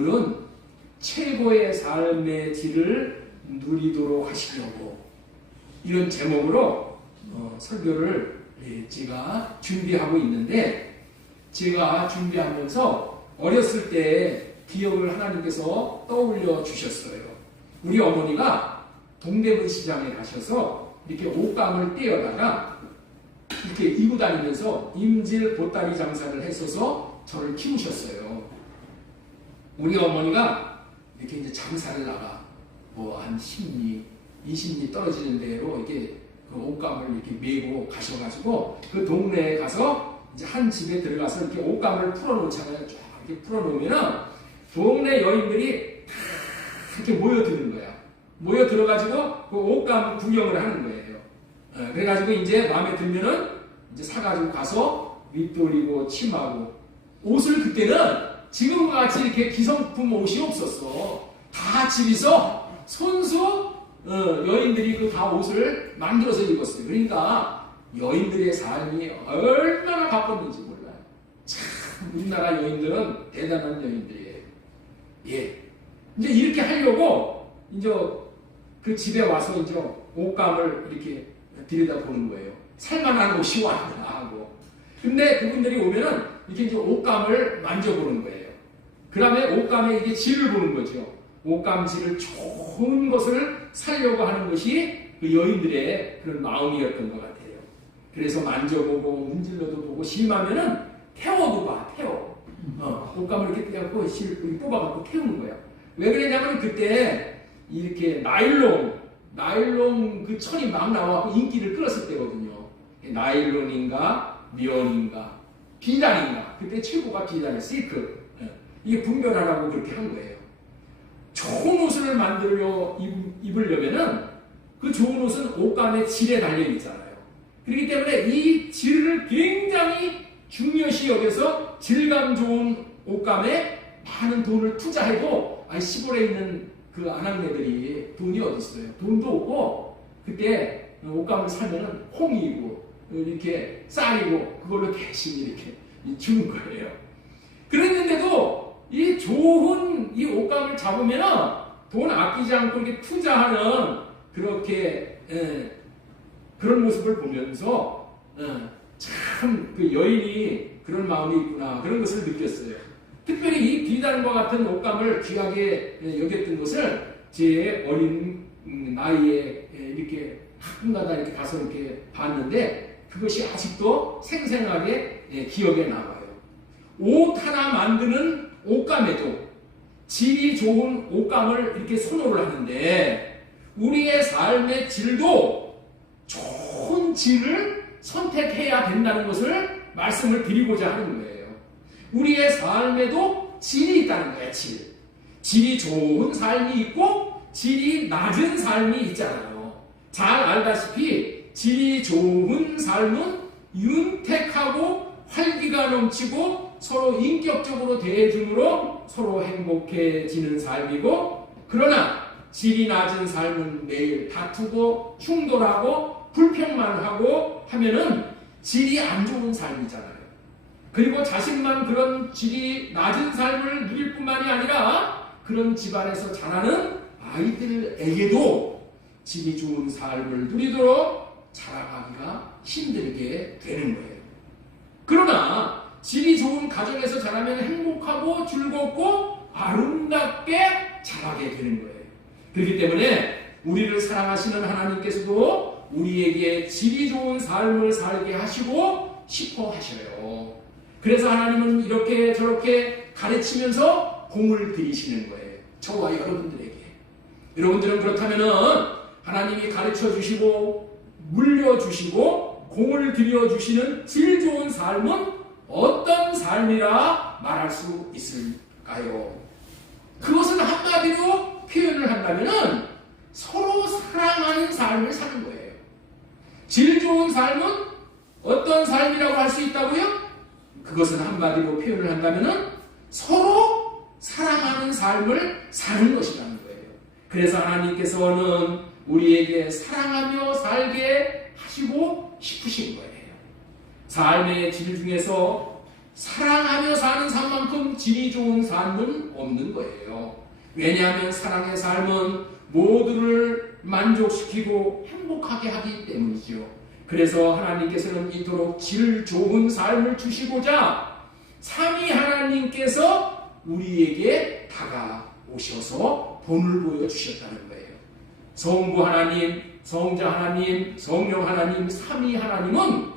는 최고의 삶의 질을 누리도록 하시려고 이런 제목으로 설교를 제가 준비하고 있는데, 제가 준비하면서 어렸을 때 기억을 하나님께서 떠올려 주셨어요. 우리 어머니가 동대문 시장에 가셔서 이렇게 옷감을 떼어다가 이렇게 이고 다니면서 임질 보따리 장사를 했어서 저를 키우셨어요. 우리 어머니가 이렇게 이제 장사를 나가 한 10리, 20리 떨어지는 데로 이렇게 그 옷감을 이렇게 메고 가셔가지고 그 동네에 가서 이제 한 집에 들어가서 이렇게 옷감을 풀어놓잖아요. 쫙 이렇게 풀어놓으면은 동네 여인들이 다 이렇게 모여드는 거야. 모여들어가지고 그 옷감 구경을 하는 거예요. 그래가지고 이제 마음에 들면은 이제 사가지고 가서 윗돌이고 치마고 옷을 그때는 지금과 같이 이렇게 기성품 옷이 없었어. 다 집에서 손수 여인들이 그 다 옷을 만들어서 입었어요. 그러니까 여인들의 삶이 얼마나 바빴는지 몰라요. 참 우리나라 여인들은 대단한 여인들이에요. 예. 이제 이렇게 하려고 이제 그 집에 와서 이제 옷감을 이렇게 들여다보는 거예요. 살만한 옷이 왔나 하고. 근데 그분들이 오면은 이렇게 이제 옷감을 만져보는 거예요. 그 다음에 옷감의 이게 질을 보는 거죠. 옷감 질을 좋은 것을 사려고 하는 것이 그 여인들의 그런 마음이었던 것 같아요. 그래서 만져보고 문질러도 보고 심하면은 태워도 봐, 태워. 옷감을 이렇게 떼갖고 실 뽑아갖고 태우는 거야. 왜 그랬냐면 그때 이렇게 나일론 그 천이 막 나와갖고 인기를 끌었을 때거든요. 나일론인가, 면인가, 비단인가. 그때 최고가 비단이에요. 실크. 이게 분별하라고 그렇게 한 거예요. 좋은 옷을 만들려 입으려면은 그 좋은 옷은 옷감의 질에 달려 있잖아요. 그렇기 때문에 이 질을 굉장히 중요시 여겨서 질감 좋은 옷감에 많은 돈을 투자해도 시골에 있는 그 아낙네들이 돈이 어디 있어요? 돈도 없고 그때 옷감을 사면은 홍이고 이렇게 쌀이고 그걸로 대신 이렇게 주는 거예요. 그랬는데도 이 좋은 이 옷감을 잡으면 돈 아끼지 않고 이렇게 투자하는 그렇게 그런 모습을 보면서 참 그 여인이 그런 마음이 있구나 그런 것을 느꼈어요. 특별히 이 비단과 같은 옷감을 귀하게 여겼던 것을 제 어린 나이에 이렇게 가끔가다 이렇게 가서 이렇게 봤는데 그것이 아직도 생생하게 기억에 남아요. 옷 하나 만드는 옷감에도 질이 좋은 옷감을 이렇게 선호를 하는데 우리의 삶의 질도 좋은 질을 선택해야 된다는 것을 말씀을 드리고자 하는 거예요. 우리의 삶에도 질이 있다는 거예요. 질이 좋은 삶이 있고 질이 낮은 삶이 있잖아요. 잘 알다시피 질이 좋은 삶은 윤택하고 활기가 넘치고 서로 인격적으로 대해줌으로 서로 행복해지는 삶이고, 그러나 질이 낮은 삶은 매일 다투고 충돌하고 불평만 하고 하면은 질이 안 좋은 삶이잖아요. 그리고 자신만 그런 질이 낮은 삶을 누릴 뿐만이 아니라 그런 집안에서 자라는 아이들에게도 질이 좋은 삶을 누리도록 자라가기가 힘들게 되는 거예요. 그러나 질이 좋은 가정에서 자라면 행복하고 즐겁고 아름답게 자라게 되는 거예요. 그렇기 때문에 우리를 사랑하시는 하나님께서도 우리에게 질이 좋은 삶을 살게 하시고 싶어 하셔요. 그래서 하나님은 이렇게 저렇게 가르치면서 공을 들이시는 거예요. 저와 여러분들에게. 여러분들은 그렇다면은 하나님이 가르쳐 주시고 물려주시고 공을 들여주시는 질 좋은 삶은 어떤 삶이라 말할 수 있을까요? 그것은 한마디로 표현을 한다면은 서로 사랑하는 삶을 사는 거예요. 질 좋은 삶은 어떤 삶이라고 할 수 있다고요? 그것은 한마디로 표현을 한다면은 서로 사랑하는 삶을 사는 것이라는 거예요. 그래서 하나님께서는 우리에게 사랑하며 살게 하시고 싶으신 거예요. 삶의 질 중에서 사랑하며 사는 삶만큼 질이 좋은 삶은 없는 거예요. 왜냐하면 사랑의 삶은 모두를 만족시키고 행복하게 하기 때문이죠. 그래서 하나님께서는 이토록 질 좋은 삶을 주시고자 삼위 하나님께서 우리에게 다가오셔서 본을 보여주셨다는 거예요. 성부 하나님, 성자 하나님, 성령 하나님, 삼위 하나님은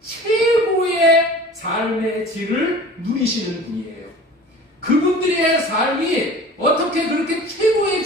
최고의 삶의 질을 누리시는 분이에요. 그분들의 삶이 어떻게 그렇게 최고의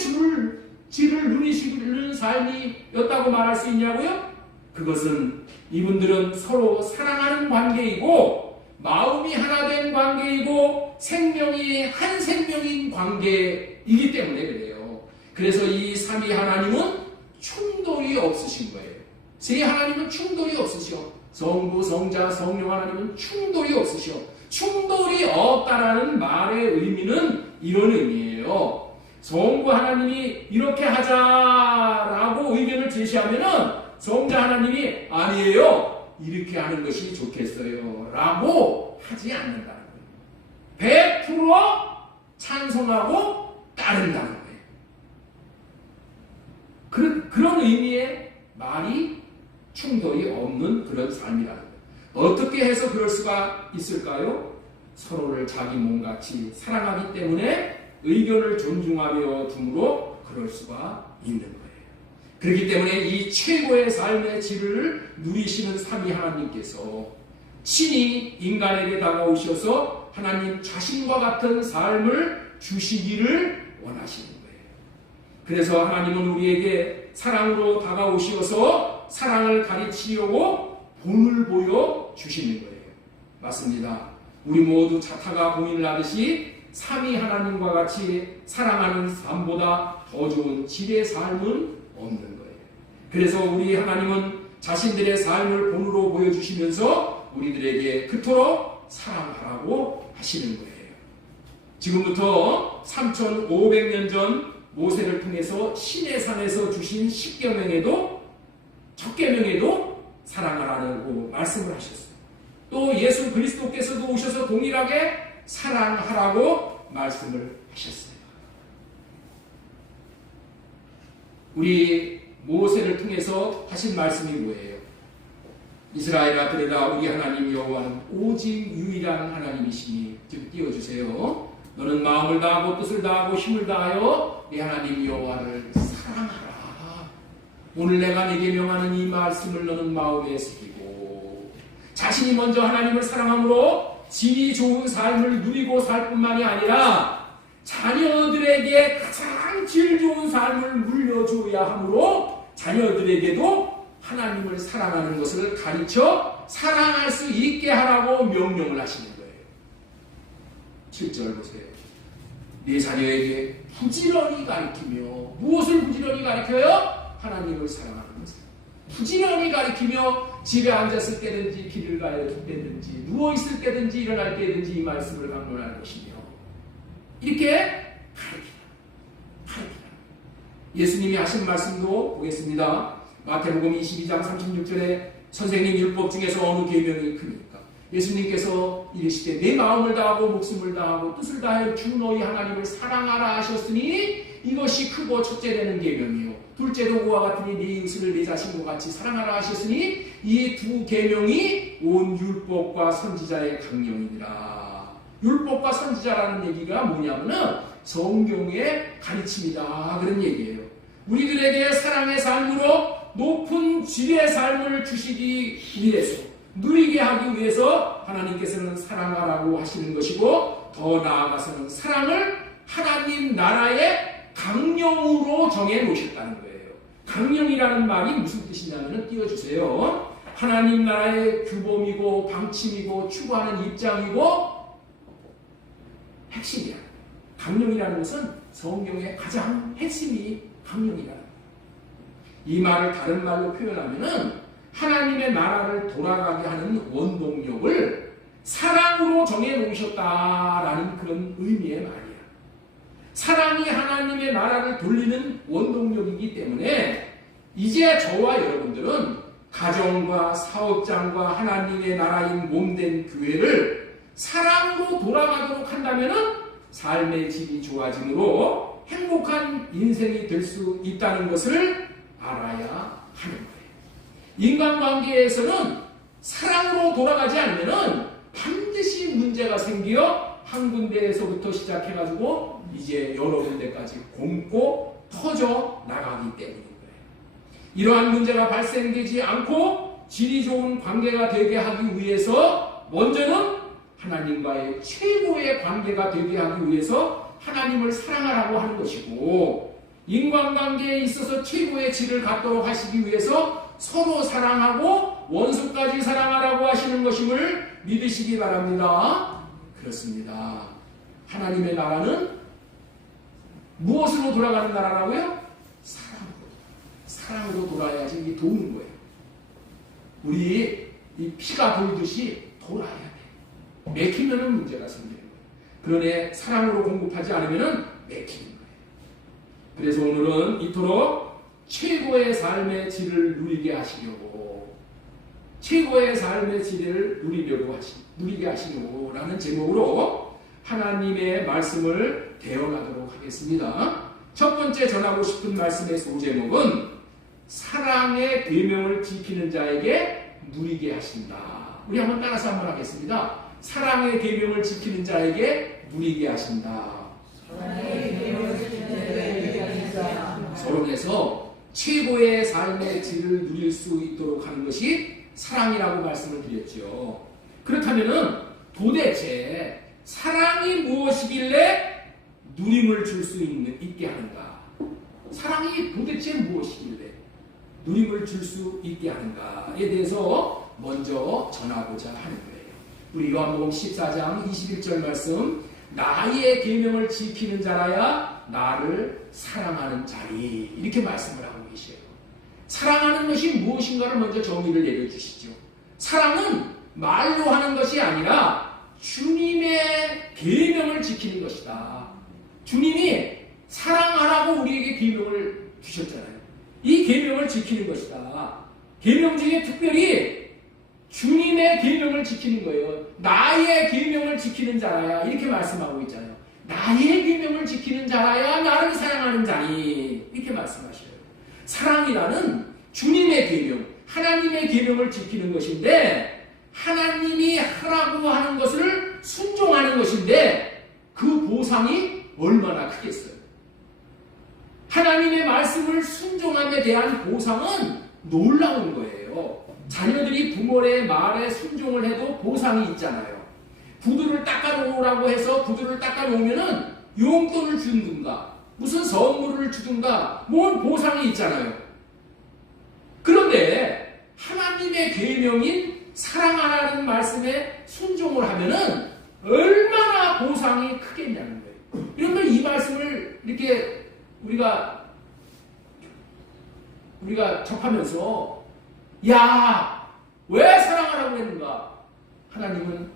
질을 누리시는 삶이었다고 말할 수 있냐고요? 그것은 이분들은 서로 사랑하는 관계이고 마음이 하나 된 관계이고 생명이 한 생명인 관계이기 때문에 그래요. 그래서 이 삼위 하나님은 충돌이 없으신 거예요. 세 하나님은 충돌이 없으셔. 성부, 성자, 성령 하나님은 충돌이 없으셔. 충돌이 없다라는 말의 의미는 이런 의미예요. 성부 하나님이 이렇게 하자라고 의견을 제시하면은 성자 하나님이 아니에요, 이렇게 하는 것이 좋겠어요 라고 하지 않는다는 거예요. 100% 찬성하고 따른다는 거예요. 그런 의미의 말이 충돌이 없는 그런 삶이라는 거예요. 어떻게 해서 그럴 수가 있을까요? 서로를 자기 몸같이 사랑하기 때문에 의견을 존중하며 둠으로 그럴 수가 있는 거예요. 그렇기 때문에 이 최고의 삶의 질을 누리시는 삼위 하나님께서 친히 인간에게 다가오셔서 하나님 자신과 같은 삶을 주시기를 원하시는 거예요. 그래서 하나님은 우리에게 사랑으로 다가오셔서 사랑을 가르치려고 본을 보여 주시는 거예요. 맞습니다. 우리 모두 자타가 공인을 하듯이 삼위 하나님과 같이 사랑하는 삶보다 더 좋은 질의 삶은 없는 거예요. 그래서 우리 하나님은 자신들의 삶을 본으로 보여주시면서 우리들에게 그토록 사랑하라고 하시는 거예요. 지금부터 3,500년 전 모세를 통해서 시내산에서 주신 십계명에도 첫 계명에도 사랑하라고 말씀을 하셨어요. 또 예수 그리스도께서도 오셔서 동일하게 사랑하라고 말씀을 하셨어요. 우리 모세를 통해서 하신 말씀이 뭐예요? 이스라엘아 들으라, 우리 하나님 여호와는 오직 유일한 하나님이시니. 좀 띄워주세요. 너는 마음을 다하고 뜻을 다하고 힘을 다하여 네 하나님 여호와를 사랑하라. 오늘 내가 네게 명하는 이 말씀을 너는 마음에 새기고 자신이 먼저 하나님을 사랑함으로 질이 좋은 삶을 누리고 살 뿐만이 아니라 자녀들에게 가장 질 좋은 삶을 물려줘야 하므로 자녀들에게도 하나님을 사랑하는 것을 가르쳐 사랑할 수 있게 하라고 명령을 하시는 거예요. 7절 보세요. 네 자녀에게 부지런히 가르치며, 무엇을 부지런히 가르쳐요? 하나님을 사랑하는 것을 부지런히 가르치며 집에 앉았을 때든지 길을 가야 때든지 누워있을 때든지 일어날 때든지 이 말씀을 강론할 것이며, 이렇게 가르치라. 예수님이 하신 말씀도 보겠습니다. 마태복음 22장 36절에 선생님 율법 중에서 어느 계명이 크니까? 예수님께서 이르시되 내 마음을 다하고 목숨을 다하고 뜻을 다하여 주 너희 하나님을 사랑하라 하셨으니 이것이 크고 첫째 되는 계명이요 둘째도 그와 같으니 네 이웃을 내 자신과 같이 사랑하라 하셨으니 이 두 계명이 온 율법과 선지자의 강령이니라. 율법과 선지자라는 얘기가 뭐냐면은 성경의 가르침이다 그런 얘기예요. 우리들에게 사랑의 삶으로 높은 질의 삶을 주시기 위해서, 누리게 하기 위해서 하나님께서는 사랑하라고 하시는 것이고, 더 나아가서는 사랑을 하나님 나라의 강령으로 정해 놓으셨다는 거예요. 강령이라는 말이 무슨 뜻이냐면 띄워주세요. 하나님 나라의 규범이고 방침이고 추구하는 입장이고 핵심이야. 강령이라는 것은 성경의 가장 핵심이 강령이라는 거예요. 이 말을 다른 말로 표현하면은 하나님의 나라를 돌아가게 하는 원동력을 사랑으로 정해 놓으셨다라는 그런 의미의 말이야. 사랑이 하나님의 나라를 돌리는 원동력이기 때문에 이제 저와 여러분들은 가정과 사업장과 하나님의 나라인 몸된 교회를 사랑으로 돌아가도록 한다면은 삶의 질이 좋아지므로 행복한 인생이 될 수 있다는 것을 알아야 하는 거예요. 인간관계에서는 사랑으로 돌아가지 않으면은 반드시 문제가 생겨 한 군데에서부터 시작해가지고 이제 여러 군데까지 곪고 터져 나가기 때문인 거예요. 이러한 문제가 발생되지 않고 질이 좋은 관계가 되게 하기 위해서 먼저는 하나님과의 최고의 관계가 되게 하기 위해서 하나님을 사랑하라고 하는 것이고, 인간관계에 있어서 최고의 질을 갖도록 하시기 위해서 서로 사랑하고 원수까지 사랑하라고 하시는 것임을 믿으시기 바랍니다. 그렇습니다. 하나님의 나라는 무엇으로 돌아가는 나라라고요? 사랑으로 돌아야지 이게 도는 거예요. 우리 이 피가 돌듯이 돌아야 돼. 맥히면은 문제가 생기는 거예요. 그러니 사랑으로 공급하지 않으면은 맥히는 거예요. 그래서 오늘은 이토록 최고의 삶의 질을 누리게 하시려고, 최고의 삶의 질을 누리게 하시려고라는 제목으로 하나님의 말씀을 대언하도록 하겠습니다. 첫 번째 전하고 싶은 말씀의 소제목은 사랑의 계명을 지키는 자에게 누리게 하신다. 우리 한번 따라서 한번 하겠습니다. 사랑의 계명을 지키는 자에게 누리게 하신다. 서론에서 최고의 삶의 질을 누릴 수 있도록 하는 것이 사랑이라고 말씀을 드렸죠. 그렇다면 도대체 사랑이 무엇이길래 누림을 줄 수 있게 하는가? 사랑이 도대체 무엇이길래 누림을 줄 수 있게 하는가에 대해서 먼저 전하고자 하는 거예요. 우리 요한복음 14장 21절 말씀, 나의 계명을 지키는 자라야 나를 사랑하는 자리, 이렇게 말씀을 하고 계셔요. 사랑하는 것이 무엇인가를 먼저 정의를 내려주시죠. 사랑은 말로 하는 것이 아니라 주님의 계명을 지키는 것이다. 주님이 사랑하라고 우리에게 계명을 주셨잖아요. 이 계명을 지키는 것이다. 계명 중에 특별히 주님의 계명을 지키는 거예요. 나의 계명을 지키는 자라야, 이렇게 말씀하고 있잖아요. 나의 계명을 지키는 자라야 나를 사랑하는 자니, 이렇게 말씀하셔요. 사랑이라는 주님의 계명, 하나님의 계명을 지키는 것인데, 하나님이 하라고 하는 것을 순종하는 것인데, 그 보상이 얼마나 크겠어요. 하나님의 말씀을 순종함에 대한 보상은 놀라운 거예요. 자녀들이 부모의 말에 순종을 해도 보상이 있잖아요. 구두를 닦아놓으라고 해서 구두를 닦아놓으면은 용돈을 주든가 무슨 선물을 주든가 뭔 보상이 있잖아요. 그런데 하나님의 계명인 사랑하라는 말씀에 순종을 하면은 얼마나 보상이 크겠냐는 거예요. 이러면 이 말씀을 이렇게 우리가 접하면서 야, 왜 사랑하라고 했는가? 하나님은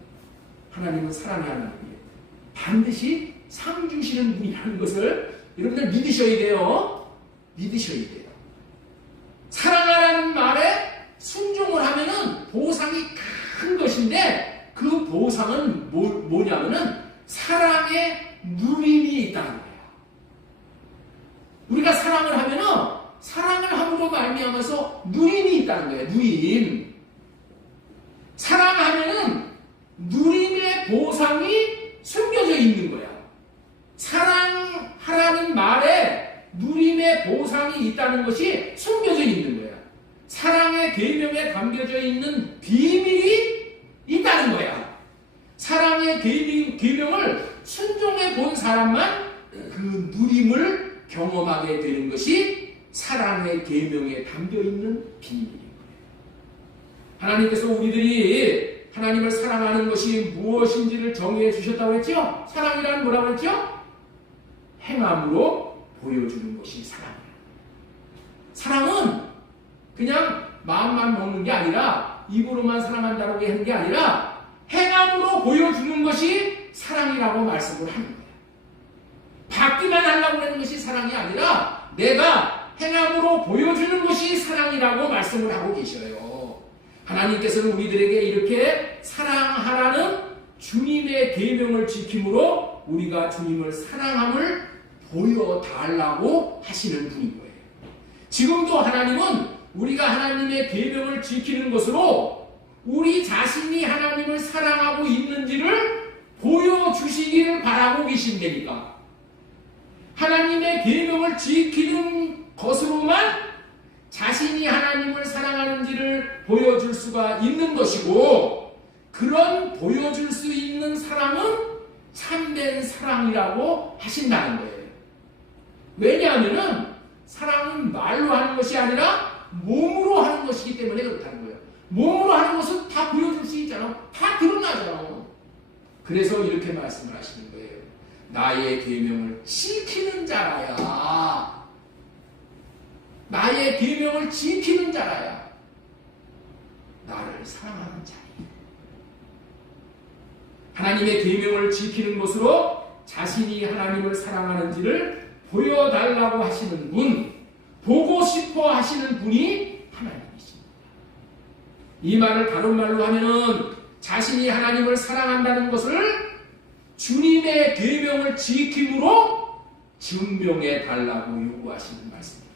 사랑의 하나님이에요. 반드시 상 주시는 분이라는 것을 여러분들 믿으셔야 돼요. 믿으셔야 돼요. 사랑하라는 말에 순종을 하면은 보상이 큰 것인데, 그 보상은 뭐냐면은 사랑의 누림이 있다는 거예요. 우리가 사랑을 하면은 사랑을 함으로 말미암아서 누림이 있다는 거예요. 누림. 사랑하면은 누림의 보상이 숨겨져 있는 거야. 사랑하라는 말에 누림의 보상이 있다는 것이 숨겨져 있는 거야. 사랑의 계명에 담겨져 있는 비밀이 있다는 거야. 사랑의 계명을 순종해 본 사람만 그 누림을 경험하게 되는 것이 사랑의 계명에 담겨있는 비밀인 거예요. 하나님께서 우리들이 하나님을 사랑하는 것이 무엇인지를 정의해 주셨다고 했죠? 사랑이란 뭐라고 했죠? 행함으로 보여주는 것이 사랑이에요. 사랑은 그냥 마음만 먹는 게 아니라, 입으로만 사랑한다고 하는 게 아니라 행함으로 보여주는 것이 사랑이라고 말씀을 하는 거예요. 받기만 하려고 하는 것이 사랑이 아니라 내가 행함으로 보여주는 것이 사랑이라고 말씀을 하고 계셔요. 하나님께서는 우리들에게 이렇게 사랑하라는 주님의 계명을 지킴으로 우리가 주님을 사랑함을 보여달라고 하시는 분인 거예요. 지금도 하나님은 우리가 하나님의 계명을 지키는 것으로 우리 자신이 하나님을 사랑하고 있는지를 보여주시기를 바라고 계신다니까. 하나님의 계명을 지키는 것으로만 자신이 하나님을 사랑하는지를 보여줄 수가 있는 것이고, 그런 보여줄 수 있는 사랑은 참된 사랑이라고 하신다는 거예요. 왜냐하면 사랑은 말로 하는 것이 아니라 몸으로 하는 것이기 때문에 그렇다는 거예요. 몸으로 하는 것은 다 보여줄 수 있잖아. 다 드러나잖아. 그래서 이렇게 말씀을 하시는 거예요. 나의 계명을 지키는 자라야. 나의 계명을 지키는 자라야 나를 사랑하는 자니. 하나님의 계명을 지키는 것으로 자신이 하나님을 사랑하는지를 보여달라고 하시는 분, 보고 싶어 하시는 분이 하나님이십니다. 이 말을 다른 말로 하면은 자신이 하나님을 사랑한다는 것을 주님의 계명을 지킴으로 증명해 달라고 요구하시는 말씀입니다.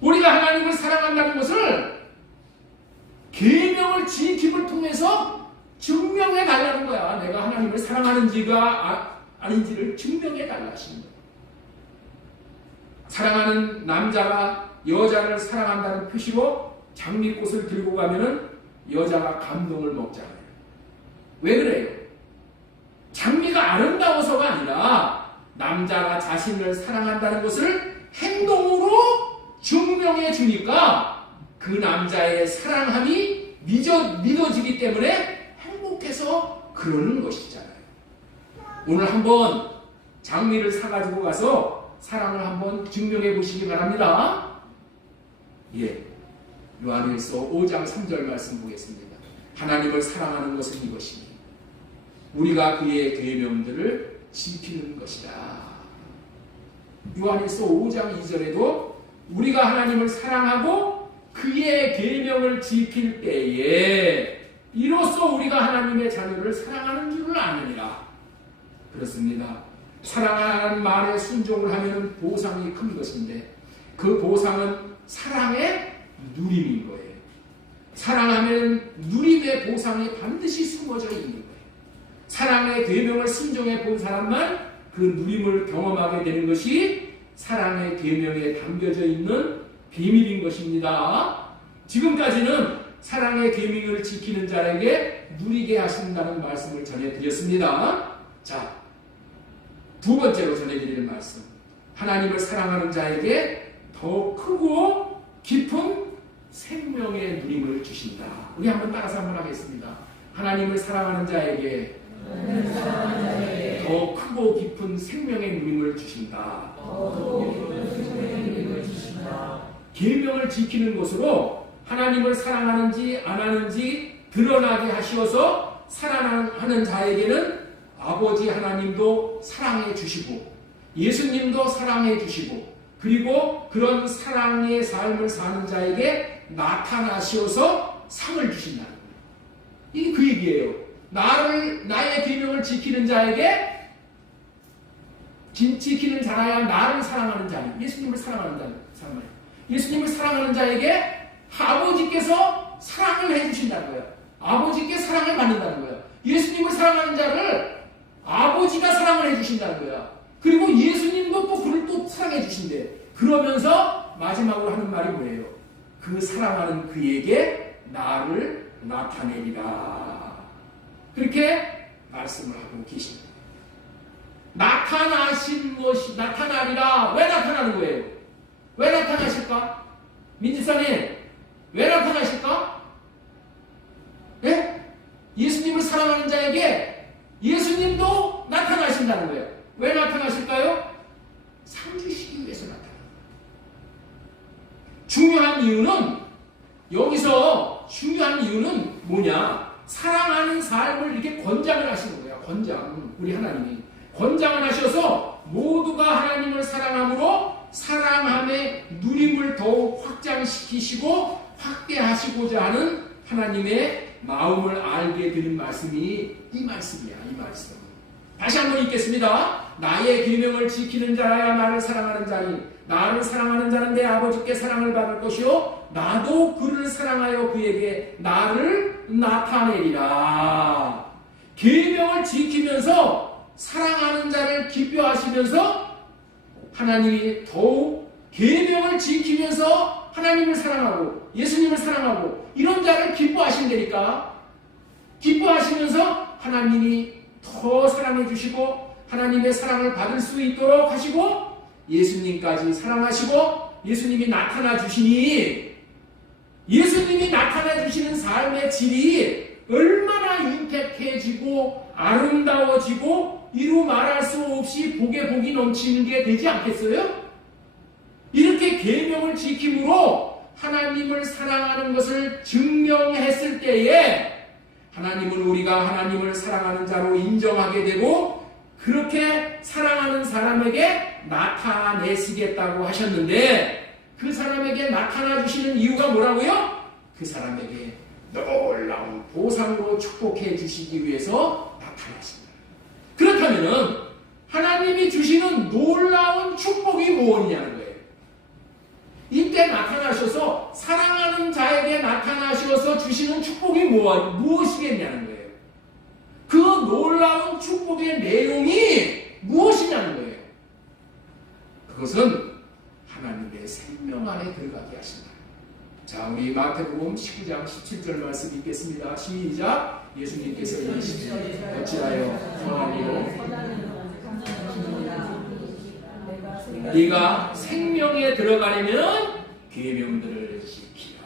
우리가 하나님을 사랑한다는 것을 계명을 지킴을 통해서 증명해 달라는 거야. 내가 하나님을 사랑하는지가 아닌지를 증명해 달라 하시는 거야. 사랑하는 남자가 여자를 사랑한다는 표시로 장미꽃을 들고 가면은 여자가 감동을 먹잖아요. 왜 그래요? 장미가 아름다워서가 아니라 남자가 자신을 사랑한다는 것을 행동으로 증명해 주니까 그 남자의 사랑함이 믿어지기 때문에 행복해서 그러는 것이잖아요. 오늘 한번 장미를 사가지고 가서 사랑을 한번 증명해 보시기 바랍니다. 예, 요한일서 5장 3절 말씀 보겠습니다. 하나님을 사랑하는 것은 이것이니 우리가 그의 계명들을 지키는 것이다. 요한일서 5장 2절에도 우리가 하나님을 사랑하고 그의 계명을 지킬 때에 이로써 우리가 하나님의 자녀를 사랑하는 줄을 아느니라. 그렇습니다. 사랑하는 말에 순종을 하면 보상이 큰 것인데 그 보상은 사랑의 누림인 거예요. 사랑하면 누림의 보상이 반드시 숨어져 있는 거예요. 사랑의 계명을 순종해 본 사람만 그 누림을 경험하게 되는 것이 사랑의 계명에 담겨져 있는 비밀인 것입니다. 지금까지는 사랑의 계명을 지키는 자에게 누리게 하신다는 말씀을 전해드렸습니다. 자, 두 번째로 전해드리는 말씀. 하나님을 사랑하는 자에게 더 크고 깊은 생명의 누림을 주신다. 우리 한번 따라서 한번 하겠습니다. 하나님을 사랑하는 자에게 더 크고 깊은 생명의 누림을 주신다. 계명을 지키는 것으로 하나님을 사랑하는지 안 하는지 드러나게 하시어서 사랑하는 자에게는 아버지 하나님도 사랑해 주시고 예수님도 사랑해 주시고 그리고 그런 사랑의 삶을 사는 자에게 나타나시어서 상을 주신다는 거예요. 이게 그 얘기예요. 나의 계명을 지키는 자에게 지키는 자라야 나를 사랑하는 자니, 예수님을 사랑하는 자니, 예수님을 사랑하는 자에게 아버지께서 사랑을 해주신다는 거예요. 아버지께 사랑을 받는다는 거예요. 예수님을 사랑하는 자를 아버지가 사랑을 해주신다는 거야. 그리고 예수님도 또 그를 또 사랑해 주신대. 그러면서 마지막으로 하는 말이 뭐예요? 그 사랑하는 그에게 나를 나타내리라. 그렇게 말씀을 하고 계십니다. 나타나신 것이 나타나리라. 왜 나타나는 거예요? 왜 나타나실까? 민지사님, 왜 나타나실까? 예? 예수님을 사랑하는 자에게 예수님도 나타나신다는 거예요. 왜 나타나실까요? 상 주시기 위해서 나타나는 거예요. 중요한 이유는, 여기서 중요한 이유는 뭐냐? 사랑하는 삶을 이렇게 권장을 하시는 거예요. 권장. 우리 하나님이 권장을 하셔서 모두가 하나님을 사랑함으로 사랑함의 누림을 더욱 확장시키시고 확대하시고자 하는 하나님의 마음을 알게 되는 말씀이 이 말씀이야. 이 말씀. 다시 한번 읽겠습니다. 나의 계명을 지키는 자라야 나를 사랑하는 자니 나를 사랑하는 자는 내 아버지께 사랑을 받을 것이요 나도 그를 사랑하여 그에게 나를 나타내리라. 계명을 지키면서 사랑하는 자를 기뻐하시면서 하나님이 더욱 계명을 지키면서 하나님을 사랑하고 예수님을 사랑하고 이런 자를 기뻐하신다니까. 기뻐하시면서 하나님이 더 사랑해 주시고 하나님의 사랑을 받을 수 있도록 하시고 예수님까지 사랑하시고 예수님이 나타나 주시니 예수님이 나타나 주시는 삶의 질이 얼마나 윤택해지고 아름다워지고 이루 말할 수 없이 복에 복이 넘치는 게 되지 않겠어요? 이렇게 계명을 지킴으로 하나님을 사랑하는 것을 증명했을 때에 하나님은 우리가 하나님을 사랑하는 자로 인정하게 되고 그렇게 사랑하는 사람에게 나타내시겠다고 하셨는데 그 사람에게 나타나 주시는 이유가 뭐라고요? 그 사람에게 놀라운 보상으로 축복해 주시기 위해서 나타나십니다. 그렇다면 하나님이 주시는 놀라운 축복이 무엇이냐는 거예요. 이때 나타나셔서 사랑하는 자에게 나타나셔서 주시는 축복이 무엇이겠냐는 거예요. 그 놀라운 축복의 내용이 무엇이냐는 거예요. 그것은 하나님의 생명 안에 들어가게 하신다. 자, 우리 마태복음 19장 17절 말씀 읽겠습니다. 시작. 예수님께서 이르시되 어찌하여 하나님으로 네가 생명에 들어가려면 계명들을 지키라.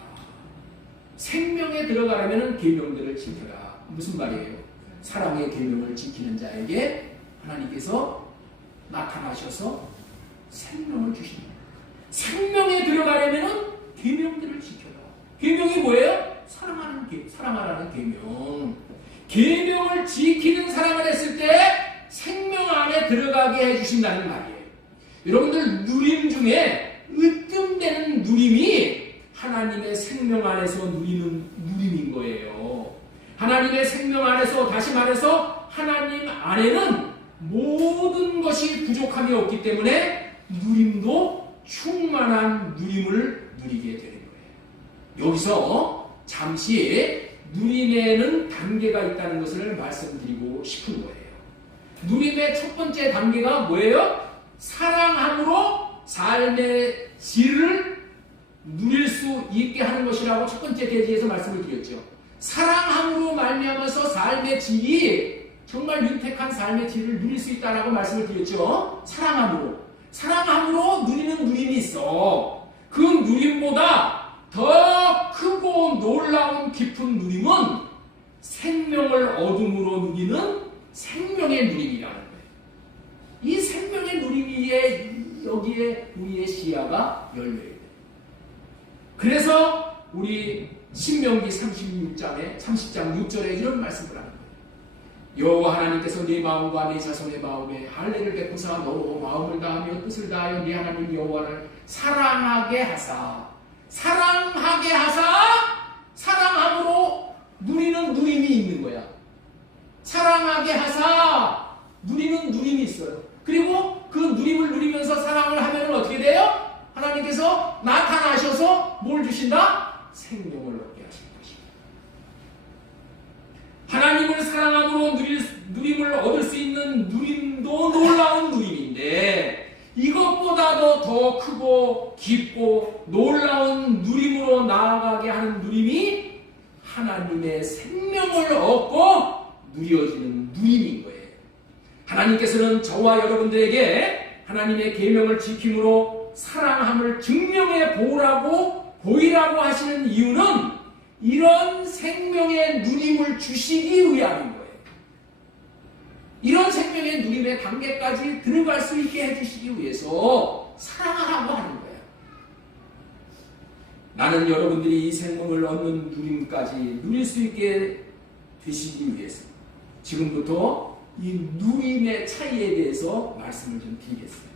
생명에 들어가려면 계명들을 지켜라. 무슨 말이에요? 사랑의 계명을 지키는 자에게 하나님께서 나타나셔서 생명을 주십니다. 생명에 들어가려면 계명들을 지켜라. 계명이 뭐예요? 사랑하라는 계명. 계명을 지키는 사랑을 했을 때 생명 안에 들어가게 해주신다는 말이에요. 여러분들 누림 중에 으뜸되는 누림이 하나님의 생명 안에서 누리는 누림인 거예요. 하나님의 생명 안에서 다시 말해서 하나님 안에는 모든 것이 부족함이 없기 때문에 누림도 충만한 누림을 누리게 되는 거예요. 여기서 잠시 누림에는 단계가 있다는 것을 말씀드리고 싶은 거예요. 누림의 첫 번째 단계가 뭐예요? 사랑함으로 삶의 질을 누릴 수 있게 하는 것이라고 첫 번째 계지에서 말씀을 드렸죠. 사랑함으로 말미암아서 삶의 질이 정말 윤택한 삶의 질을 누릴 수 있다라고 말씀을 드렸죠. 사랑함으로 누리는 누림이 있어. 그 누림보다 더 크고 놀라운 깊은 누림은 생명을 어둠으로 누리는 생명의 누림이라는 거예요. 이 생명의 누림이에 여기에 우리의 시야가 열려야 돼요. 그래서 우리 신명기 30장 6절에 이런 말씀을 하는 거예요. 여호와 하나님께서 네 마음과 네 자손의 마음에 할례를 베푸사 너로 마음을 다하며 뜻을 다하여 네 하나님 여호와를 사랑하게 하사 사랑함으로 누리는 누림이 있는 거야. 사랑하게 하사 누리는 누림이 있어요. 그리고 그 누림을 누리면서 사랑을 하면 어떻게 돼요? 하나님께서 나타나셔서 뭘 주신다? 생명을 얻게 하시는 것입니다. 하나님을 사랑함으로 누림을 얻을 수 있는 누림도 놀라운 누림인데 이것보다도 더 크고 깊고 놀라운 누림으로 나아가게 하는 누림이 하나님의 생명을 얻고 누려지는 누림인 거예요. 하나님께서는 저와 여러분들에게 하나님의 계명을 지킴으로 사랑함을 증명해 보이라고 하시는 이유는 이런 생명의 누림을 주시기 위함인 거예요. 이런 생명의 누림의 단계까지 들어갈 수 있게 해주시기 위해서 사랑하라고 하는 거예요. 나는 여러분들이 이 생명을 얻는 누림까지 누릴 수 있게 되시기 위해서 지금부터 이 누림의 차이에 대해서 말씀을 좀 드리겠습니다.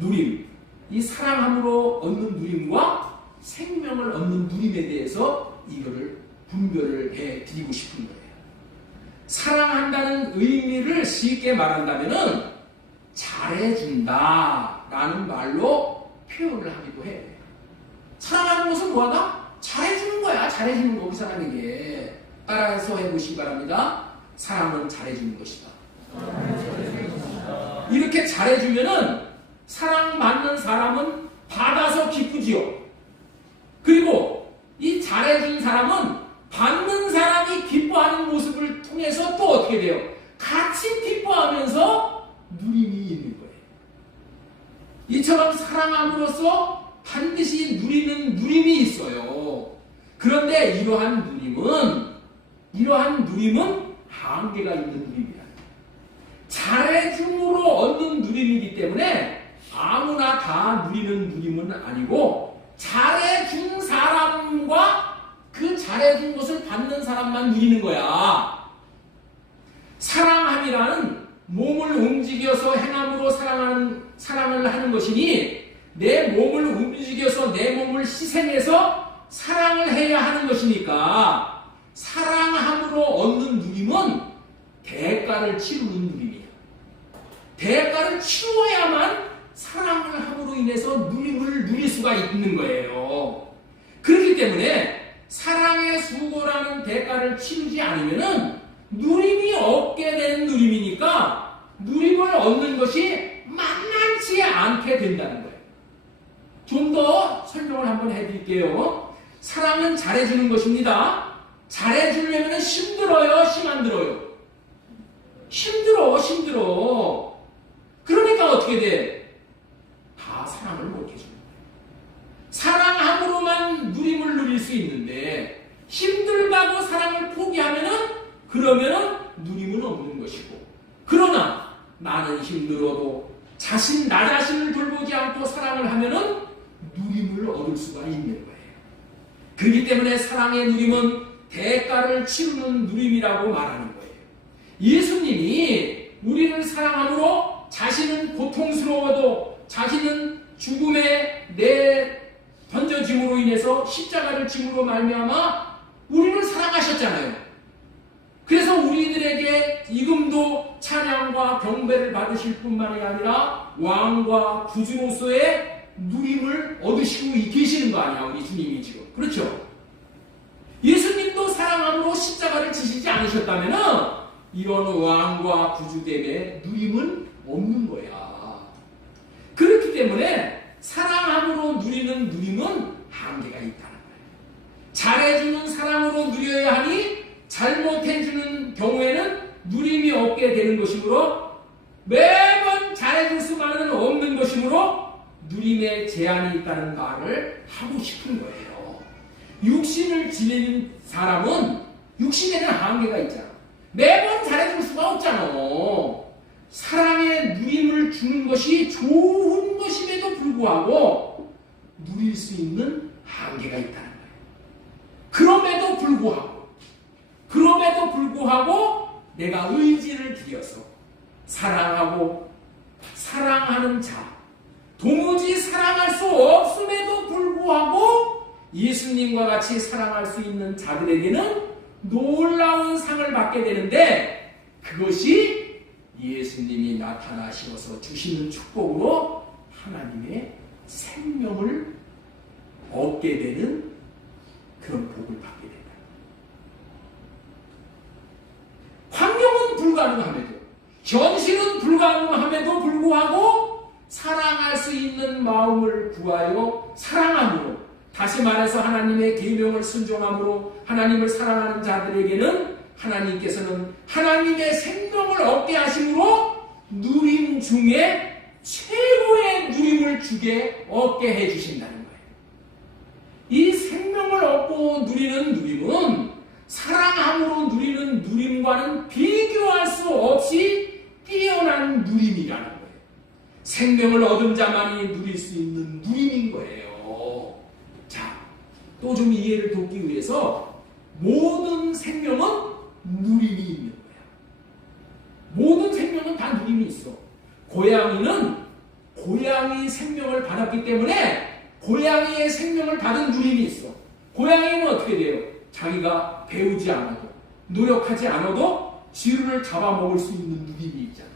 누림, 이 사랑함으로 얻는 누림과 생명을 얻는 누림에 대해서 이거를 분별을 해드리고 싶은 거예요. 사랑한다는 의미를 쉽게 말한다면은 잘해준다라는 말로 표현을 하기도 해요. 사랑하는 것은 뭐하다? 잘해주는 거야. 잘해주는 거, 그 사람에게. 따라서 해보시기 바랍니다. 사랑은 잘해주는 것이다. 이렇게 잘해주면은 사랑받는 사람은 받아서 기쁘지요. 그리고 이 잘해준 사람은 받는 사람이 기뻐하는 모습을 통해서 또 어떻게 돼요? 같이 기뻐하면서 누림이 있는 거예요. 이처럼 사랑함으로써 반드시 누리는 누림이 있어요. 그런데 이러한 누림은 한계가 있는 누림이야. 잘해줌으로 얻는 누림이기 때문에 아무나 다 누리는 누림은 아니고 잘해준 사람과 그 잘해준 것을 받는 사람만 누리는 거야. 사랑함이라는 몸을 움직여서 행함으로 사랑을 하는 것이니 내 몸을 움직여서 내 몸을 희생해서 사랑을 해야 하는 것이니까 사랑함으로 얻는 누림은 대가를 치르는 누림이야. 대가를 치루어야만 사랑을 함으로 인해서 누림을 누릴 수가 있는 거예요. 그렇기 때문에 사랑의 수고라는 대가를 치르지 않으면은 누림이 없게 되는 누림이니까 누림을 얻는 것이 만만치 않게 된다는 거예요. 좀 더 설명을 한번 해드릴게요. 사랑은 잘해주는 것입니다. 잘해주려면 힘들어요? 힘 안 들어요? 힘들어. 그러니까 어떻게 돼? 다 사랑을 못 해주는 거예요. 사랑함으로만 누림을 누릴 수 있는데 힘들다고 사랑을 포기하면은 그러면은 누림은 없는 것이고, 그러나 나는 힘들어도 나 자신을 돌보지 않고 사랑을 하면은 누림을 얻을 수가 있는 거예요. 그렇기 때문에 사랑의 누림은 대가를 치르는 누림이라고 말하는 거예요. 예수님이 우리를 사랑함으로 자신은 고통스러워도 자신은 죽음에 던져짐으로 인해서 십자가를 짐으로 말미암아 우리를 사랑하셨잖아요. 그래서 우리들에게 지금도 찬양과 경배를 받으실 뿐만이 아니라 왕과 구주로서의 누림을 얻으시고 계시는 거 아니야, 우리 주님이 지금. 그렇죠? 예수님도 사랑함으로 십자가를 지시지 않으셨다면 이런 왕과 구주됨의 누림은 없는 거야. 그렇기 때문에 사랑함으로 누리는 누림은 한계가 있다는 거예요. 잘해주는 사랑으로 누려야 하니 잘못해주는 경우에는 누림이 없게 되는 것이므로 매번 잘해줄 수만은 없는 것이므로 누림에 제한이 있다는 말을 하고 싶은 거예요. 육신을 지니는 사람은 육신에는 한계가 있잖아. 매번 잘해줄 수가 없잖아. 사랑의 누림을 주는 것이 좋은 것임에도 불구하고 누릴 수 있는 한계가 있다는 거예요. 그럼에도 불구하고 내가 의지를 들여서 사랑하는 자, 도무지 사랑할 수 없음에도 불구하고 예수님과 같이 사랑할 수 있는 자들에게는 놀라운 상을 받게 되는데, 그것이 예수님이 나타나셔서 주시는 축복으로 하나님의 생명을 얻게 되는 그런 복을 받게 된다. 환경은 불가능함에도, 현실은 불가능함에도 불구하고 사랑할 수 있는 마음을 구하여 사랑함으로, 다시 말해서 하나님의 계명을 순종함으로 하나님을 사랑하는 자들에게는 하나님께서는 하나님의 생명을 얻게 하심으로 누림 중에 최고의 누림을 얻게 해주신다는 거예요. 이 생명을 얻고 누리는 누림은 사랑함으로 누리는 누림과는 비교할 수 없이 뛰어난 누림이라는 거예요. 생명을 얻은 자만이 누릴 수 있는 누림인 거예요. 자, 또 좀 이해를 돕기 위해서 모든 생명은 누림이 있는 거야. 모든 생명은 다 누림이 있어. 고양이 생명을 받았기 때문에 고양이의 생명을 받은 누림이 있어. 고양이는 어떻게 돼요? 자기가 배우지 않아도 노력하지 않아도 지루를 잡아먹을 수 있는 누림이 있잖아.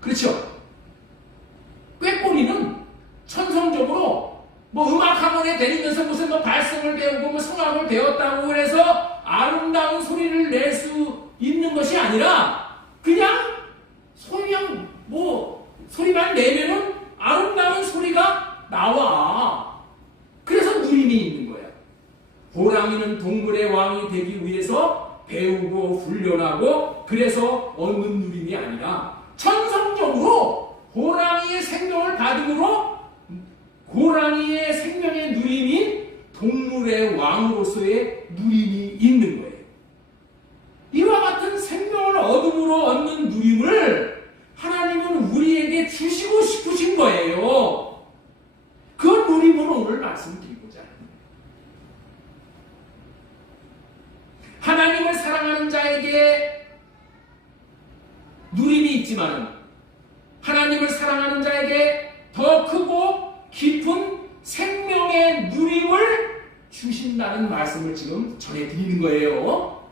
그렇죠? 꾀꼬리는 천성적으로 뭐 음악학원에 다니면서 무슨 뭐 발성을 배우고 뭐 성악을 배웠다고 그래서 아름다운 소리를 낼 수 있는 것이 아니라 그냥 뭐 소리만 내면은 아름다운 소리가 나와. 그래서 누림이 있는 거야. 호랑이는 동물의 왕이 되기 위해서 배우고 훈련하고 그래서 얻는 누림이 아니라 천성적으로 호랑이의 생명을 받음으로 호랑이의 생명의 누림인 동물의 왕으로서의 누림이 있는 거예요. 이와 같은 생명을 얻음으로 얻는 누림을 하나님은 우리에게 주시고 싶으신 거예요. 그 누림을 오늘 말씀드리고자 합니다. 하나님을 사랑하는 자에게 누림이 있지만 하나님을 사랑하는 자에게 더 크고 깊은 생명의 누림을 주신다는 말씀을 지금 전해드리는 거예요.